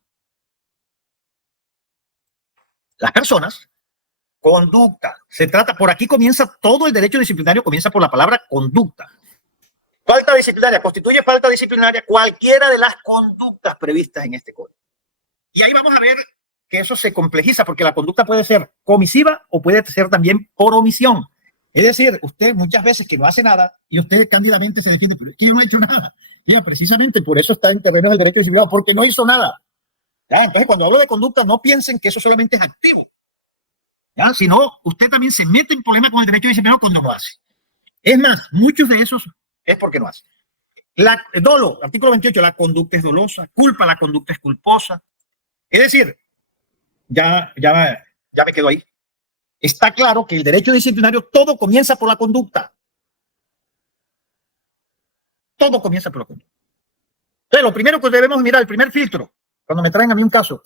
Las personas. Conducta. Se trata, por aquí comienza todo el derecho disciplinario, comienza por la palabra conducta. Falta disciplinaria, constituye falta disciplinaria cualquiera de las conductas previstas en este código. Y ahí vamos a ver que eso se complejiza, porque la conducta puede ser comisiva o puede ser también por omisión. Es decir, usted muchas veces que no hace nada y usted cándidamente se defiende, pero es que yo no he hecho nada. Ya, precisamente por eso está en terreno del derecho disciplinario, porque no hizo nada. ¿Ya? Entonces, cuando hablo de conducta, no piensen que eso solamente es activo. ¿Ya? Sino, usted también se mete en problemas con el derecho disciplinario cuando lo hace. Es más, muchos de esos es porque no hace. Dolo, artículo 28, la conducta es dolosa. Culpa, la conducta es culposa. Es decir, ya me quedo ahí. Está claro que el derecho disciplinario, todo comienza por la conducta. Todo comienza por la conducta. Entonces, lo primero que debemos mirar, el primer filtro, cuando me traen a mí un caso,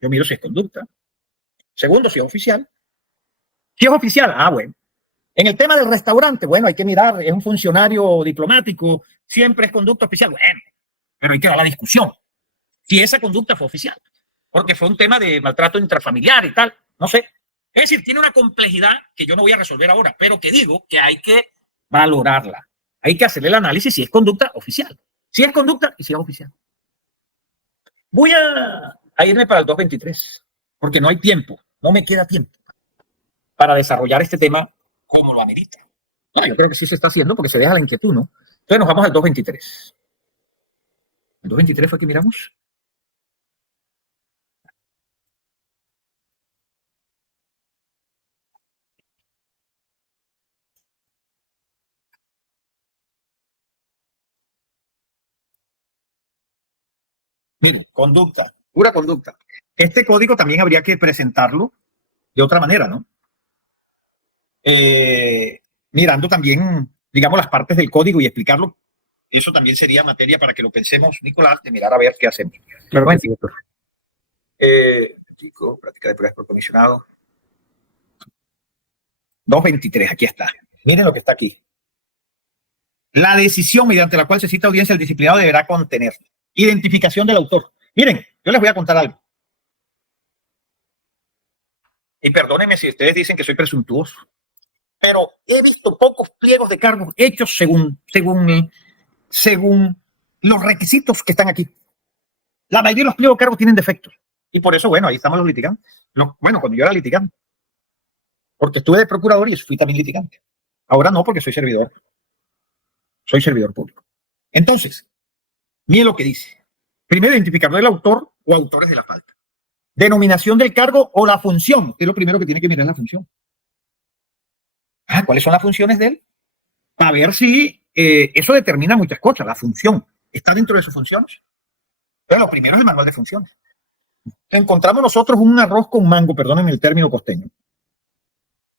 yo miro si es conducta. Segundo, si es oficial. Si es oficial, bueno. En el tema del restaurante, bueno, hay que mirar, es un funcionario diplomático, siempre es conducta oficial, bueno, pero hay que dar la discusión. Si esa conducta fue oficial, porque fue un tema de maltrato intrafamiliar y tal, no sé. Es decir, tiene una complejidad que yo no voy a resolver ahora, pero que digo que hay que valorarla. Hay que hacerle el análisis si es conducta oficial. Si es conducta y si es oficial. Voy a irme para el 223, porque no hay tiempo, no me queda tiempo para desarrollar este tema como lo amerita. No, yo creo que sí se está haciendo porque se deja la inquietud, ¿no? Entonces nos vamos al 223. ¿El 223 fue que miramos? Miren, conducta, pura conducta. Este código también habría que presentarlo de otra manera, ¿no? Mirando también, digamos, las partes del código y explicarlo. Eso también sería materia para que lo pensemos, Nicolás, de mirar a ver qué hacemos. Claro Bueno, que sí, doctor. chico, práctica de pruebas por comisionado. 223, aquí está. Miren lo que está aquí. La decisión mediante la cual se cita audiencia al disciplinado deberá contener identificación del autor. Miren, yo les voy a contar algo. Y perdónenme si ustedes dicen que soy presuntuoso, pero he visto pocos pliegos de cargos hechos según los requisitos que están aquí. La mayoría de los pliegos de cargos tienen defectos. Y por eso, bueno, ahí estamos los litigantes. No, bueno, cuando yo era litigante. Porque estuve de procurador y fui también litigante. Ahora no, porque soy servidor. Soy servidor público. Entonces, miren lo que dice. Primero, identificador del autor o autores de la falta. Denominación del cargo o la función. Es lo primero que tiene que mirar la función. ¿Cuáles son las funciones de él? Para ver si eso determina muchas cosas. La función está dentro de sus funciones. Pero lo primero es el manual de funciones. Encontramos nosotros un arroz con mango, perdónenme el término costeño,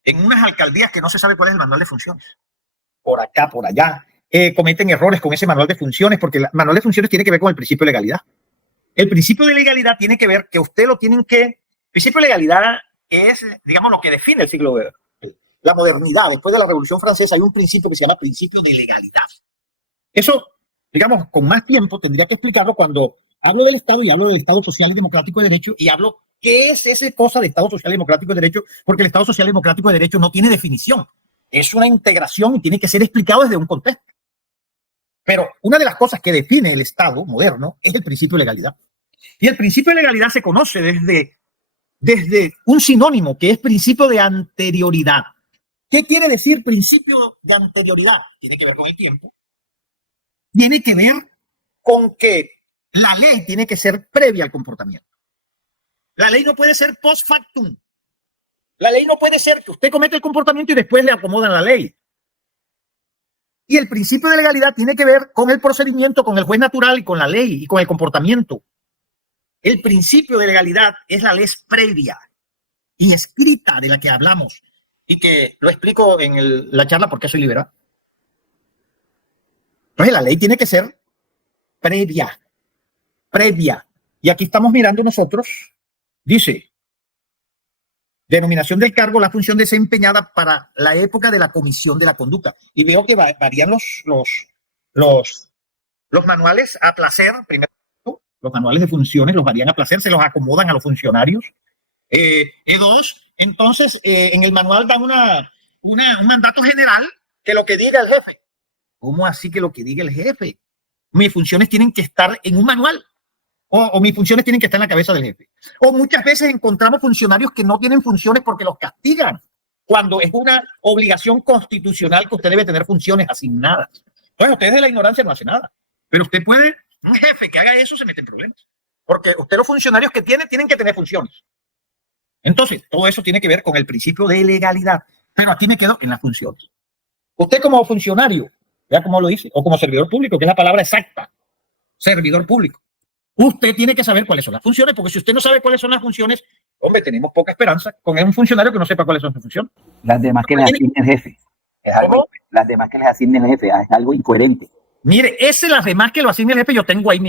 en unas alcaldías que no se sabe cuál es el manual de funciones. Por acá, por allá. Cometen errores con ese manual de funciones porque el manual de funciones tiene que ver con el principio de legalidad. El principio de legalidad tiene que ver que usted lo tienen que... El principio de legalidad es, digamos, lo que define el siglo XX. La modernidad, después de la Revolución Francesa, hay un principio que se llama principio de legalidad. Eso, digamos, con más tiempo tendría que explicarlo cuando hablo del Estado y hablo del Estado social y democrático de derecho y hablo qué es esa cosa de Estado social y democrático de derecho, porque el Estado social y democrático de derecho no tiene definición. Es una integración y tiene que ser explicado desde un contexto. Pero una de las cosas que define el Estado moderno es el principio de legalidad. Y el principio de legalidad se conoce desde un sinónimo que es principio de anterioridad. ¿Qué quiere decir principio de anterioridad? Tiene que ver con el tiempo. Tiene que ver con que la ley tiene que ser previa al comportamiento. La ley no puede ser post factum. La ley no puede ser que usted cometa el comportamiento y después le acomodan la ley. Y el principio de legalidad tiene que ver con el procedimiento, con el juez natural y con la ley y con el comportamiento. El principio de legalidad es la ley previa y escrita de la que hablamos y que lo explico en la charla porque soy liberal. Entonces la ley tiene que ser previa. Y aquí estamos mirando nosotros, dice, denominación del cargo, la función desempeñada para la época de la comisión de la conducta. Y veo que varían los manuales a placer, primero, los manuales de funciones los varían a placer, se los acomodan a los funcionarios. Dos, entonces, en el manual dan un mandato general que lo que diga el jefe. ¿Cómo así que lo que diga el jefe? Mis funciones tienen que estar en un manual. O mis funciones tienen que estar en la cabeza del jefe. O muchas veces encontramos funcionarios que no tienen funciones porque los castigan, cuando es una obligación constitucional que usted debe tener funciones asignadas. Bueno, usted de la ignorancia no hace nada. Pero usted puede, un jefe que haga eso se mete en problemas. Porque usted los funcionarios que tienen que tener funciones. Entonces, todo eso tiene que ver con el principio de legalidad. Pero aquí me quedo en las funciones. Usted como funcionario, vea cómo lo dice, o como servidor público, que es la palabra exacta, servidor público. Usted tiene que saber cuáles son las funciones, porque si usted no sabe cuáles son las funciones, hombre, tenemos poca esperanza con un funcionario que no sepa cuáles son sus funciones. Las demás que les asigne el jefe. Las demás que les asigne el jefe es algo incoherente. Mire, las demás que lo asigne el jefe, yo tengo ahí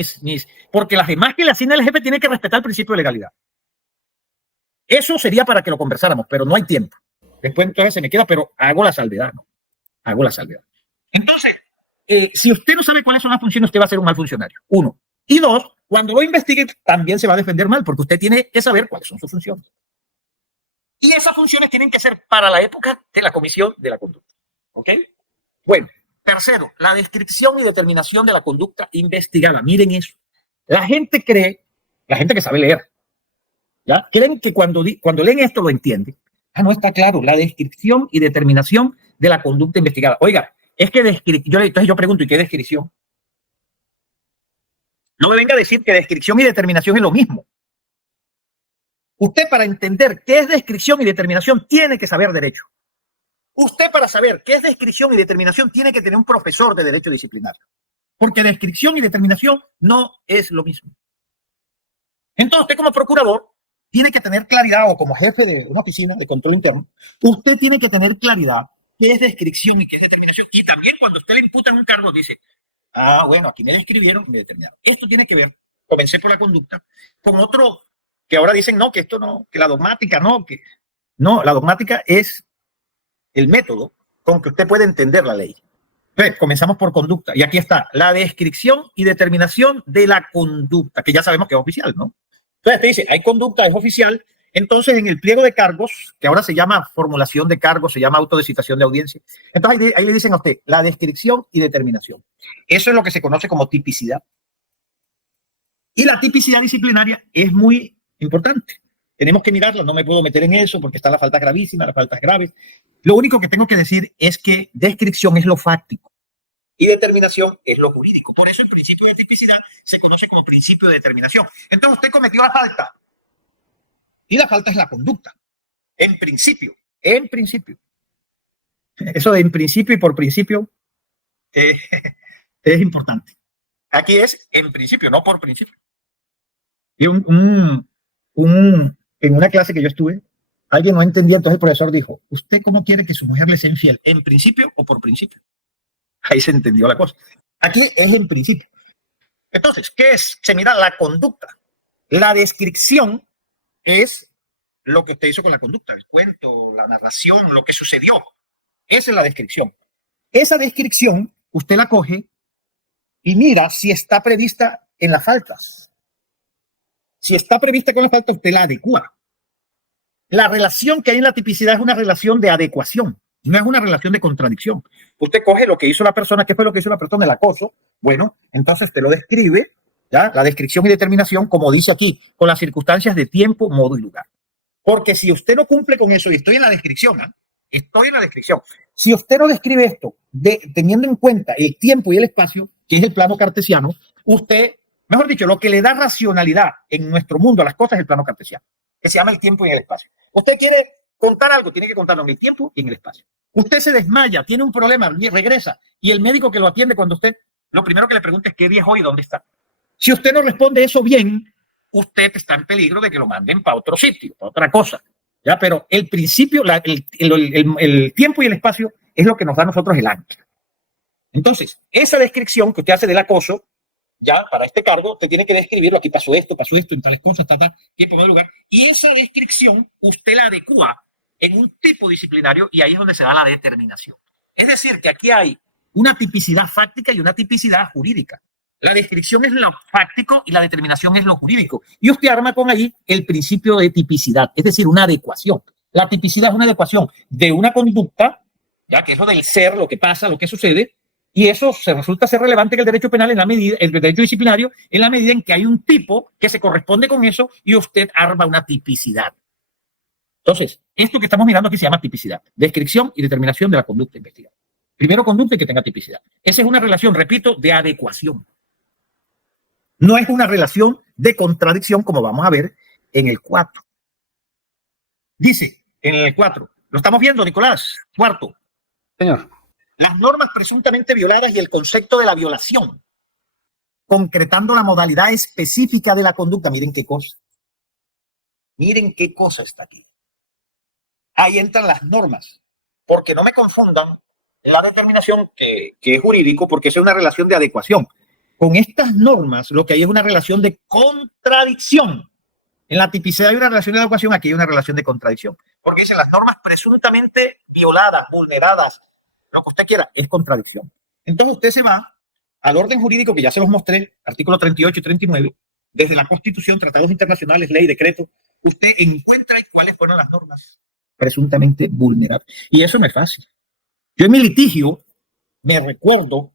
porque las demás que le asigna el jefe tienen que respetar el principio de legalidad. Eso sería para que lo conversáramos, pero no hay tiempo. Después entonces se me queda, pero hago la salvedad, ¿no? Hago la salvedad. Entonces, si usted no sabe cuáles son las funciones, usted va a ser un mal funcionario. Uno. Y dos, cuando lo investigue, también se va a defender mal, porque usted tiene que saber cuáles son sus funciones. Y esas funciones tienen que ser para la época de la comisión de la conducta. ¿Ok? Bueno, tercero, la descripción y determinación de la conducta investigada. Miren eso. La gente cree, la gente que sabe leer, ¿ya? Creen que cuando leen esto lo entienden. No está claro. La descripción y determinación de la conducta investigada. Oiga, es que entonces yo pregunto, ¿y qué descripción? No me venga a decir que descripción y determinación es lo mismo. Usted, para entender qué es descripción y determinación, tiene que saber derecho. Usted, para saber qué es descripción y determinación, tiene que tener un profesor de derecho disciplinario. Porque descripción y determinación no es lo mismo. Entonces, usted como procurador tiene que tener claridad, o como jefe de una oficina de control interno, usted tiene que tener claridad qué es descripción y qué es determinación. Y también cuando usted le imputan un cargo, dice, ah, bueno, aquí me describieron y me determinaron. Esto tiene que ver, comencé por la conducta, con otro que ahora dicen, no, que esto no, que la dogmática no, que no, la dogmática es el método con que usted puede entender la ley. Entonces, comenzamos por conducta. Y aquí está la descripción y determinación de la conducta, que ya sabemos que es oficial, ¿no? Entonces te dice, hay conducta, es oficial. Entonces, en el pliego de cargos, que ahora se llama formulación de cargos, se llama auto de citación de audiencia, entonces ahí le dicen a usted la descripción y determinación. Eso es lo que se conoce como tipicidad. Y la tipicidad disciplinaria es muy importante. Tenemos que mirarla, no me puedo meter en eso porque está la falta gravísima, las faltas graves. Lo único que tengo que decir es que descripción es lo fáctico y determinación es lo jurídico. Por eso el principio de tipicidad se conoce como principio de determinación. Entonces usted cometió la falta y la falta es la conducta. En principio. Eso de en principio y por principio es importante. Aquí es en principio, no por principio. Y en una clase que yo estuve, alguien no entendía, entonces el profesor dijo, ¿usted cómo quiere que su mujer le sea infiel? ¿En principio o por principio? Ahí se entendió la cosa. Aquí es en principio. Entonces, ¿qué es? Se mira la conducta. La descripción es lo que usted hizo con la conducta, el cuento, la narración, lo que sucedió. Esa es la descripción. Esa descripción usted la coge y mira si está prevista en las faltas. Si está prevista con la falta, usted la adecua. La relación que hay en la tipicidad es una relación de adecuación, no es una relación de contradicción. Usted coge lo que hizo la persona, ¿qué fue lo que hizo la persona? El acoso. Bueno, entonces te lo describe, ¿ya? La descripción y determinación, como dice aquí, con las circunstancias de tiempo, modo y lugar. Porque si usted no cumple con eso, y estoy en la descripción, ¿eh? Estoy en la descripción. Si usted no describe esto teniendo en cuenta el tiempo y el espacio, que es el plano cartesiano, usted, mejor dicho, lo que le da racionalidad en nuestro mundo a las cosas es el plano cartesiano, que se llama el tiempo y el espacio. Usted quiere contar algo, tiene que contarlo en el tiempo y en el espacio. Usted se desmaya, tiene un problema, regresa, y el médico que lo atiende cuando usted, lo primero que le pregunta es qué día es hoy y dónde está. Si usted no responde eso bien, usted está en peligro de que lo manden para otro sitio, para otra cosa. ¿Ya? Pero el principio, el tiempo y el espacio es lo que nos da a nosotros el ancla. Entonces, esa descripción que usted hace del acoso, ya para este cargo, usted tiene que describirlo, aquí pasó esto, en tales cosas, tiempo, lugar, y esa descripción usted la adecua en un tipo disciplinario y ahí es donde se da la determinación. Es decir, que aquí hay una tipicidad fáctica y una tipicidad jurídica. La descripción es lo fáctico y la determinación es lo jurídico. Y usted arma con ahí el principio de tipicidad, es decir, una adecuación. La tipicidad es una adecuación de una conducta, ya que eso del ser, lo que pasa, lo que sucede, y eso se resulta ser relevante en el derecho penal, en la medida, el derecho disciplinario, en la medida en que hay un tipo que se corresponde con eso y usted arma una tipicidad. Entonces, esto que estamos mirando aquí se llama tipicidad, descripción y determinación de la conducta investigada. Primero, conducta y que tenga tipicidad. Esa es una relación, repito, de adecuación. No es una relación de contradicción como vamos a ver en el 4. Dice en el 4, lo estamos viendo, Nicolás, cuarto. Señor. Las normas presuntamente violadas y el concepto de la violación, concretando la modalidad específica de la conducta. Miren qué cosa. Miren qué cosa está aquí. Ahí entran las normas, porque no me confundan la determinación que es jurídico, porque es una relación de adecuación. Con estas normas, lo que hay es una relación de contradicción. En la tipicidad hay una relación de adecuación, aquí hay una relación de contradicción. Porque dicen las normas presuntamente violadas, vulneradas, lo que usted quiera, es contradicción. Entonces usted se va al orden jurídico que ya se los mostré, artículos 38 y 39, desde la Constitución, tratados internacionales, ley, decreto, usted encuentra cuáles fueron las normas presuntamente vulneradas. Y eso no es fácil. Yo en mi litigio me recuerdo,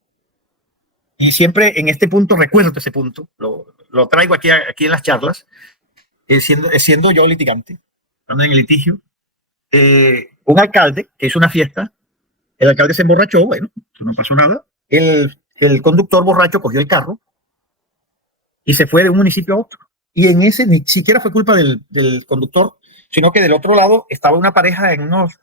y siempre en este punto recuerdo ese punto, lo traigo aquí en las charlas, siendo yo litigante, estando en el litigio, un alcalde que hizo una fiesta El alcalde se emborrachó, bueno, no pasó nada. El conductor borracho cogió el carro y se fue de un municipio a otro. Y en ese ni siquiera fue culpa del conductor, sino que del otro lado estaba una pareja en unos...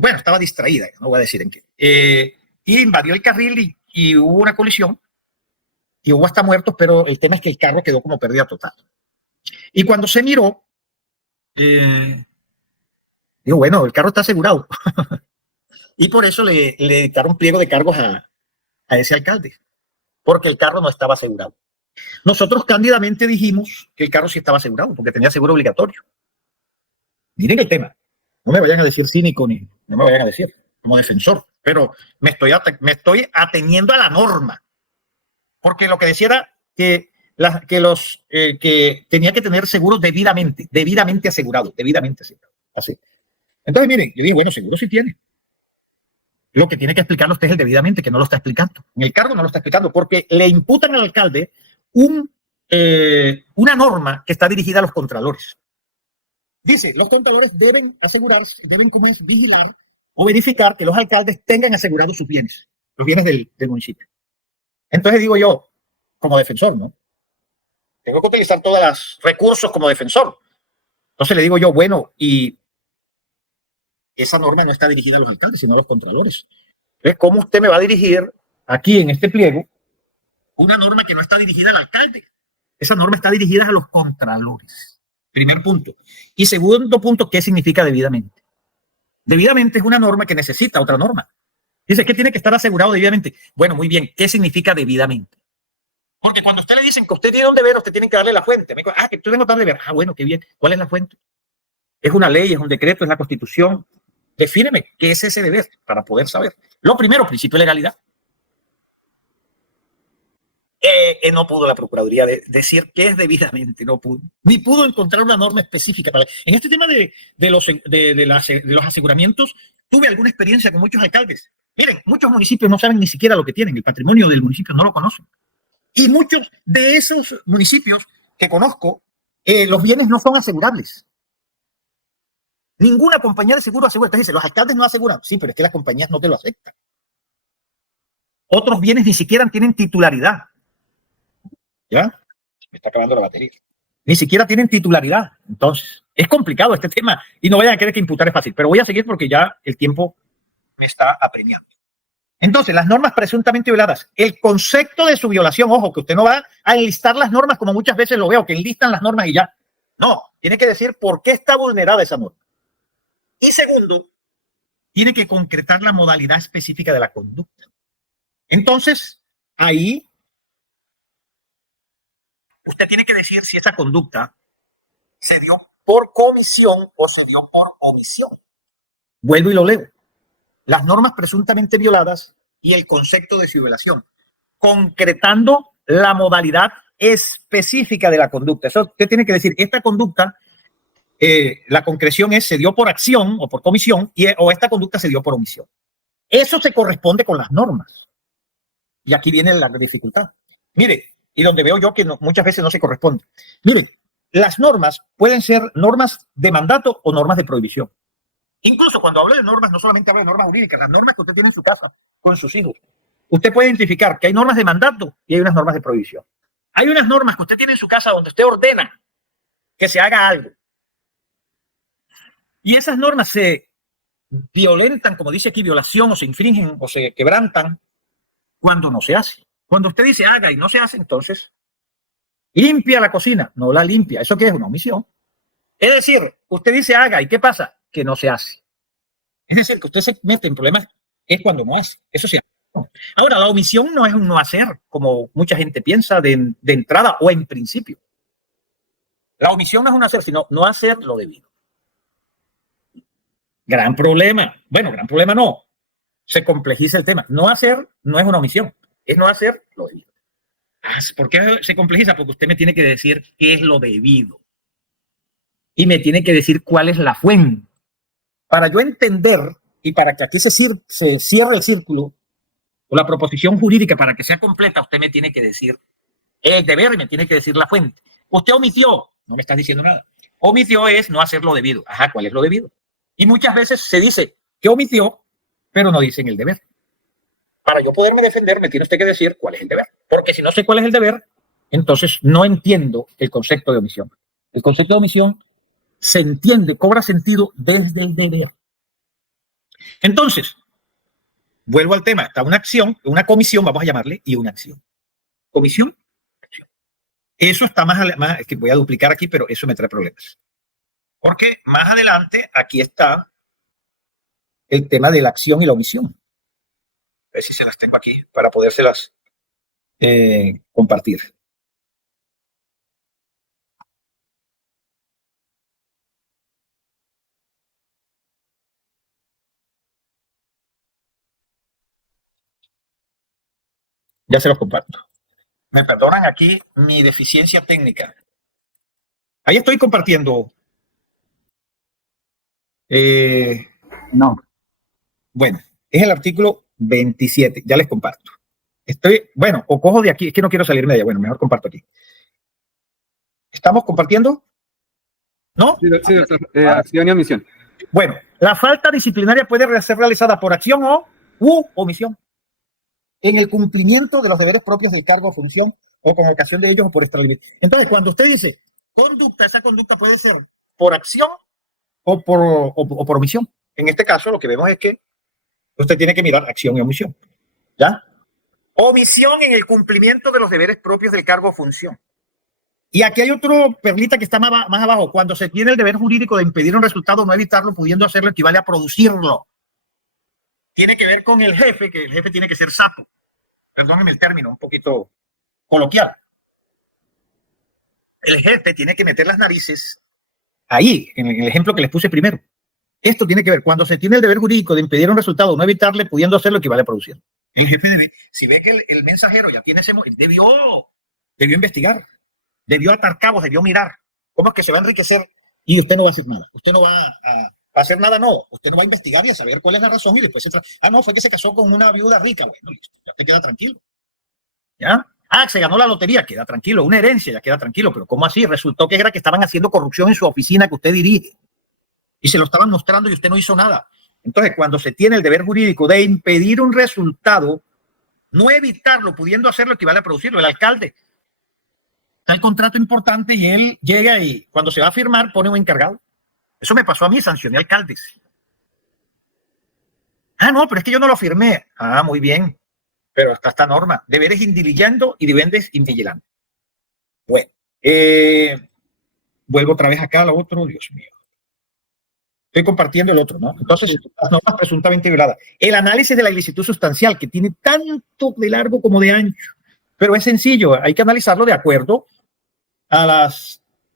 Bueno, estaba distraída, no voy a decir en qué. Y invadió el carril y hubo una colisión y hubo hasta muertos, pero el tema es que el carro quedó como pérdida total. Y cuando se miró, digo, bueno, el carro está asegurado. Y por eso le dictaron pliego de cargos a ese alcalde, porque el carro no estaba asegurado. Nosotros cándidamente dijimos que el carro sí estaba asegurado, porque tenía seguro obligatorio. Miren el tema. No me vayan a decir cínico ni no me vayan a decir como defensor, pero me estoy ateniendo a la norma. Porque lo que decía era que tenía que tener seguros debidamente asegurados. Así. Entonces, miren, yo digo, bueno, seguro sí tiene. Lo que tiene que explicarlo usted es el debidamente, que no lo está explicando. En el cargo no lo está explicando, porque le imputan al alcalde una norma que está dirigida a los contralores. Dice, los contralores deben asegurarse, deben vigilar o verificar que los alcaldes tengan asegurados sus bienes, los bienes del municipio. Entonces digo yo, como defensor, ¿no? Tengo que utilizar todos los recursos como defensor. Entonces le digo yo, bueno, y esa norma no está dirigida a los alcaldes, sino a los contralores. Entonces, ¿cómo usted me va a dirigir aquí en este pliego una norma que no está dirigida al alcalde? Esa norma está dirigida a los contralores. Primer punto. Y segundo punto, ¿qué significa debidamente? Debidamente es una norma que necesita otra norma. Dice que tiene que estar asegurado debidamente. Bueno, muy bien. ¿Qué significa debidamente? Porque cuando a usted le dicen que usted tiene un deber, usted tiene que darle la fuente. Que tú tengo tal deber. Bueno, qué bien. ¿Cuál es la fuente? ¿Es una ley, es un decreto, es la Constitución? Defíneme qué es ese deber para poder saber. Lo primero, principio de legalidad. No pudo la Procuraduría decir qué es debidamente, no pudo. Ni pudo encontrar una norma específica. En este tema de los aseguramientos, tuve alguna experiencia con muchos alcaldes. Miren, muchos municipios no saben ni siquiera lo que tienen, el patrimonio del municipio no lo conocen. Y muchos de esos municipios que conozco, los bienes no son asegurables. Ninguna compañía de seguro asegura. Entonces dice, los alcaldes no aseguran. Sí, pero es que las compañías no te lo aceptan. Otros bienes ni siquiera tienen titularidad. ¿Ya? Me está acabando la batería. Ni siquiera tienen titularidad. Entonces, es complicado este tema. Y no vayan a creer que imputar es fácil. Pero voy a seguir porque ya el tiempo me está apremiando. Entonces, las normas presuntamente violadas. El concepto de su violación, ojo, que usted no va a enlistar las normas como muchas veces lo veo, que enlistan las normas y ya. No, tiene que decir por qué está vulnerada esa norma. Y segundo, tiene que concretar la modalidad específica de la conducta. Entonces, ahí usted tiene que decir si esa conducta se dio por comisión o se dio por omisión. Vuelvo y lo leo. Las normas presuntamente violadas y el concepto de su violación, concretando la modalidad específica de la conducta. Eso usted tiene que decir, esta conducta, la concreción se dio por acción o por comisión o esta conducta se dio por omisión. Eso se corresponde con las normas. Y aquí viene la dificultad. Mire, y donde veo yo que muchas veces no se corresponde. Mire, las normas pueden ser normas de mandato o normas de prohibición. Incluso cuando hablo de normas, no solamente hablo de normas jurídicas, las normas que usted tiene en su casa con sus hijos. Usted puede identificar que hay normas de mandato y hay unas normas de prohibición. Hay unas normas que usted tiene en su casa donde usted ordena que se haga algo. Y esas normas se violentan, como dice aquí, violación, o se infringen o se quebrantan cuando no se hace. Cuando usted dice haga y no se hace, entonces limpia la cocina, no la limpia. ¿Eso qué es? Una omisión. Es decir, usted dice haga y ¿qué pasa? Que no se hace. Es decir, que usted se mete en problemas es cuando no hace. Eso sí. Ahora, la omisión no es un no hacer, como mucha gente piensa de entrada o en principio. La omisión no es un hacer, sino no hacer lo debido. Gran problema. Bueno, gran problema no. Se complejiza el tema. No hacer no es una omisión, es no hacer lo debido. ¿Por qué se complejiza? Porque usted me tiene que decir qué es lo debido. Y me tiene que decir cuál es la fuente. Para yo entender y para que aquí se cierre el círculo o la proposición jurídica para que sea completa, usted me tiene que decir el deber y me tiene que decir la fuente. Usted omitió, no me está diciendo nada. Omitió es no hacer lo debido. Ajá, ¿cuál es lo debido? Y muchas veces se dice que omitió pero no dicen el deber. Para yo poderme defender, me tiene usted que decir cuál es el deber. Porque si no sé cuál es el deber, entonces no entiendo el concepto de omisión. El concepto de omisión se entiende, cobra sentido desde el deber. Entonces, vuelvo al tema. Está una acción, una comisión, vamos a llamarle, y una acción. Comisión, acción. Eso está más, es que voy a duplicar aquí, pero eso me trae problemas. Porque más adelante, aquí está el tema de la acción y la omisión. A ver si se las tengo aquí para podérselas compartir. Ya se los comparto. Me perdonan aquí mi deficiencia técnica. Ahí estoy compartiendo. No. Bueno, es el artículo 27. Ya les comparto. Bueno, o cojo de aquí. Es que no quiero salirme de allá. Bueno, mejor comparto aquí. ¿Estamos compartiendo? ¿No? Sí, doctor. Acción y omisión. Bueno, la falta disciplinaria puede ser realizada por acción u omisión en el cumplimiento de los deberes propios del cargo o función o con ocasión de ellos o por extralimitación. Entonces, cuando usted dice conducta, esa conducta puede ser por acción o por omisión. En este caso, lo que vemos es que usted tiene que mirar acción y omisión. ¿Ya? Omisión en el cumplimiento de los deberes propios del cargo o función. Y aquí hay otro perlita que está más abajo. Cuando se tiene el deber jurídico de impedir un resultado, no evitarlo, pudiendo hacerlo, equivale a producirlo. Tiene que ver con el jefe, que el jefe tiene que ser sapo. Perdónenme el término, un poquito coloquial. El jefe tiene que meter las narices ahí, en el ejemplo que les puse primero. Esto tiene que ver, cuando se tiene el deber jurídico de impedir un resultado, no evitarle, pudiendo hacerlo, equivale a producir. El jefe debe, si ve que el mensajero ya tiene debió investigar, debió atar cabos, debió mirar cómo es que se va a enriquecer y usted no va a hacer nada. Usted no va a hacer nada, no. Usted no va a investigar y a saber cuál es la razón y después no, fue que se casó con una viuda rica. Bueno, listo, ya te queda tranquilo. ¿Ya? Se ganó la lotería, queda tranquilo. Una herencia, ya queda tranquilo. Pero ¿cómo así? Resultó que era que estaban haciendo corrupción en su oficina que usted dirige. Y se lo estaban mostrando y usted no hizo nada. Entonces, cuando se tiene el deber jurídico de impedir un resultado, no evitarlo, pudiendo hacerlo, equivale a producirlo. El alcalde está el contrato importante y él llega y cuando se va a firmar pone un encargado. Eso me pasó a mí, sancioné alcaldes. No, pero es que yo no lo firmé. Muy bien. Pero está esta norma. Deberes indilillando y deberes invigilando. Bueno, vuelvo otra vez acá a lo otro. Dios mío. Estoy compartiendo el otro, ¿no? Entonces, las normas presuntamente violadas. El análisis de la ilicitud sustancial, que tiene tanto de largo como de ancho, pero es sencillo. Hay que analizarlo de acuerdo a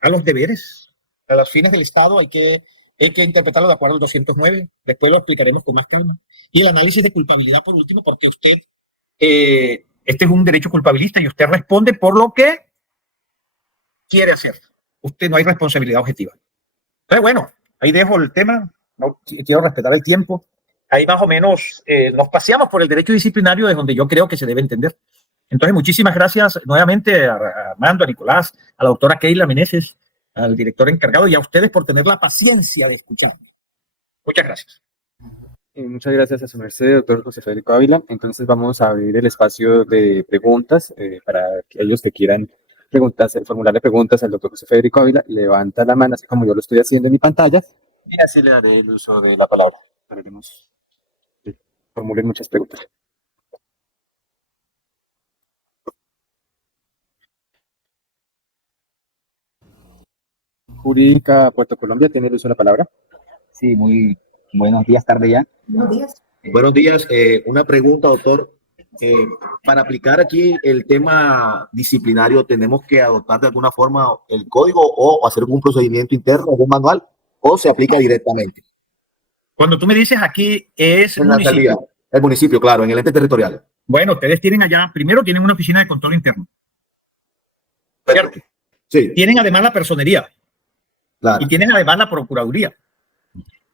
los deberes, a los fines del Estado. Hay que interpretarlo de acuerdo al 209. Después lo explicaremos con más calma. Y el análisis de culpabilidad, por último, porque usted, este es un derecho culpabilista y usted responde por lo que quiere hacer. Usted no hay responsabilidad objetiva. Entonces, bueno, ahí dejo el tema. No quiero respetar el tiempo. Ahí más o menos nos paseamos por el derecho disciplinario, de donde yo creo que se debe entender. Entonces, muchísimas gracias nuevamente a Armando, a Nicolás, a la doctora Keila Meneses, al director encargado y a ustedes por tener la paciencia de escucharme. Muchas gracias. Muchas gracias a su merced, doctor José Federico Ávila. Entonces vamos a abrir el espacio de preguntas para aquellos que quieran formularle preguntas al doctor José Federico Ávila. Levanta la mano, así como yo lo estoy haciendo en mi pantalla. Y así le daré el uso de la palabra. Para que nos formulen muchas preguntas. Jurídica Puerto Colombia, tiene el uso de la palabra. Sí, muy buenos días, tarde ya. Buenos días. Buenos días. Una pregunta, doctor. Para aplicar aquí el tema disciplinario, ¿tenemos que adoptar de alguna forma el código o hacer algún procedimiento interno, algún manual, o se aplica directamente? Cuando tú me dices aquí es En la alcaldía, el municipio, claro, en el ente territorial. Bueno, ustedes tienen allá, primero tienen una oficina de control interno. ¿Cierto? Sí. Tienen además la personería. Claro. Y tienen además la procuraduría.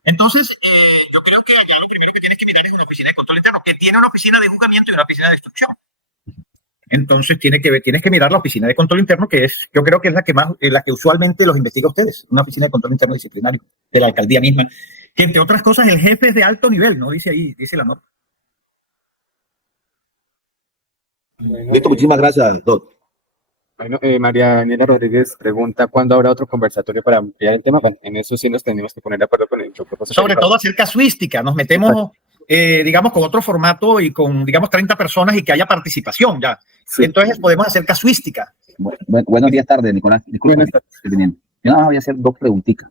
Entonces, yo creo que allá lo primero que tienes que mirar es una oficina de control interno, que tiene una oficina de juzgamiento y una oficina de instrucción. Entonces, tienes que mirar la oficina de control interno, que es, yo creo que es la que usualmente los investiga a ustedes, una oficina de control interno disciplinario de la alcaldía misma. que entre otras cosas el jefe es de alto nivel, ¿no? Dice ahí, dice la nota. Listo, muchísimas gracias, doctor. Bueno, María Daniela Rodríguez pregunta ¿cuándo habrá otro conversatorio para ampliar el tema? Bueno, en eso sí nos tenemos que poner de acuerdo con el doctor José Sobre Federico. todo hacer casuística, nos metemos, digamos, con otro formato y con, digamos, 30 personas y que haya participación ya. Sí. Entonces podemos hacer casuística. Buenos días, tardes, Nicolás. Disculpa, Buenas tardes. yo nada más voy a hacer dos preguntitas.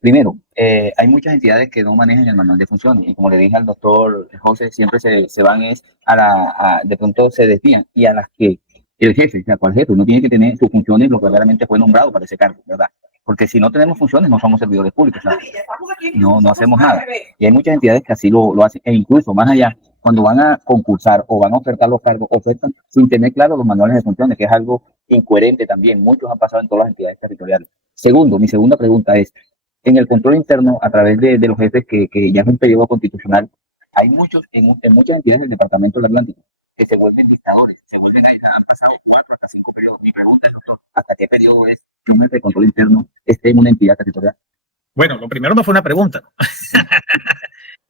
Primero, hay muchas entidades que no manejan el manual de funciones y como le dije al doctor José, siempre se van de pronto se desvían y a las que el jefe, o sea, cual jefe, uno tiene que tener sus funciones, lo que claramente fue nombrado para ese cargo, ¿verdad? Porque si no tenemos funciones, no somos servidores públicos, o sea, no hacemos nada. Y hay muchas entidades que así lo hacen, e incluso más allá, cuando van a concursar o van a ofertar los cargos, ofertan sin tener claro los manuales de funciones, que es algo incoherente también. Muchos han pasado en todas las entidades territoriales. Segundo, mi segunda pregunta es, en el control interno, a través de los jefes que ya es un periodo constitucional, hay muchos, en muchas entidades del Departamento del Atlántico, que se vuelven dictadores, han pasado 4 hasta 5 periodos. Mi pregunta es, doctor, ¿hasta qué periodo es que un jefe de control interno esté en una entidad territorial? Bueno, lo primero no fue una pregunta.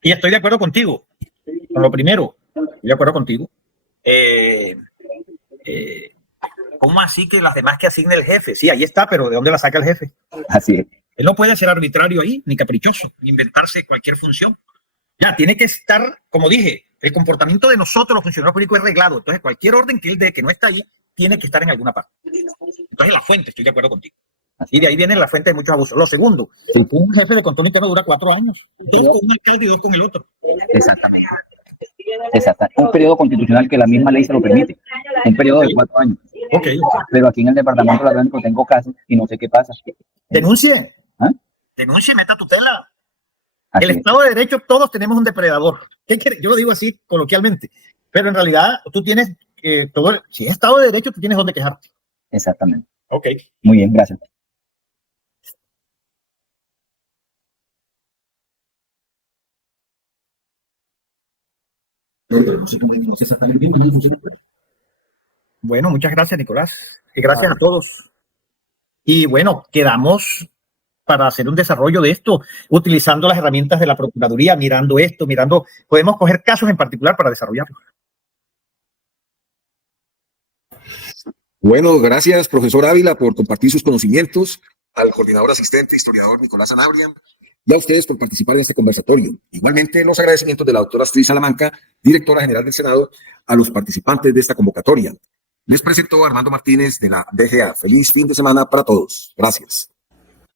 Y estoy de acuerdo contigo. Con lo primero, estoy de acuerdo contigo. ¿Cómo así que las demás que asigne el jefe? Sí, ahí está, pero ¿de dónde la saca el jefe? Así es. Él no puede ser arbitrario ahí, ni caprichoso, ni inventarse cualquier función. Ya, tiene que estar, como dije, el comportamiento de nosotros, los funcionarios públicos, es reglado. Entonces, cualquier orden que él dé que no está ahí, tiene que estar en alguna parte. Entonces, la fuente, estoy de acuerdo contigo. Y de ahí viene la fuente de muchos abusos. Lo segundo, un jefe de control interno dura 4 años. 2 con un alcalde y 2 con el otro. Exactamente. Exactamente. Un periodo constitucional que la misma ley se lo permite. Un periodo de 4 años. Ok. Pero aquí en el Departamento del Atlántico tengo casos y no sé qué pasa. Denuncie. ¿Ah? Denuncie, meta tutela. Así El es. Estado de Derecho, todos tenemos un depredador. ¿Qué quiere? Yo lo digo así coloquialmente. Pero en realidad, tú tienes si es Estado de Derecho, tú tienes donde quejarte. Exactamente. Ok. Muy bien, gracias. Bueno, muchas gracias, Nicolás. Y gracias a todos. Y bueno, quedamos para hacer un desarrollo de esto, utilizando las herramientas de la Procuraduría, mirando esto, podemos coger casos en particular para desarrollarlo. Bueno, gracias, profesor Ávila, por compartir sus conocimientos, al coordinador asistente, historiador Nicolás Sanabria, y a ustedes por participar en este conversatorio. Igualmente, los agradecimientos de la doctora Astrid Salamanca, directora general del Senado, a los participantes de esta convocatoria. Les presento a Armando Martínez de la DGA. Feliz fin de semana para todos. Gracias.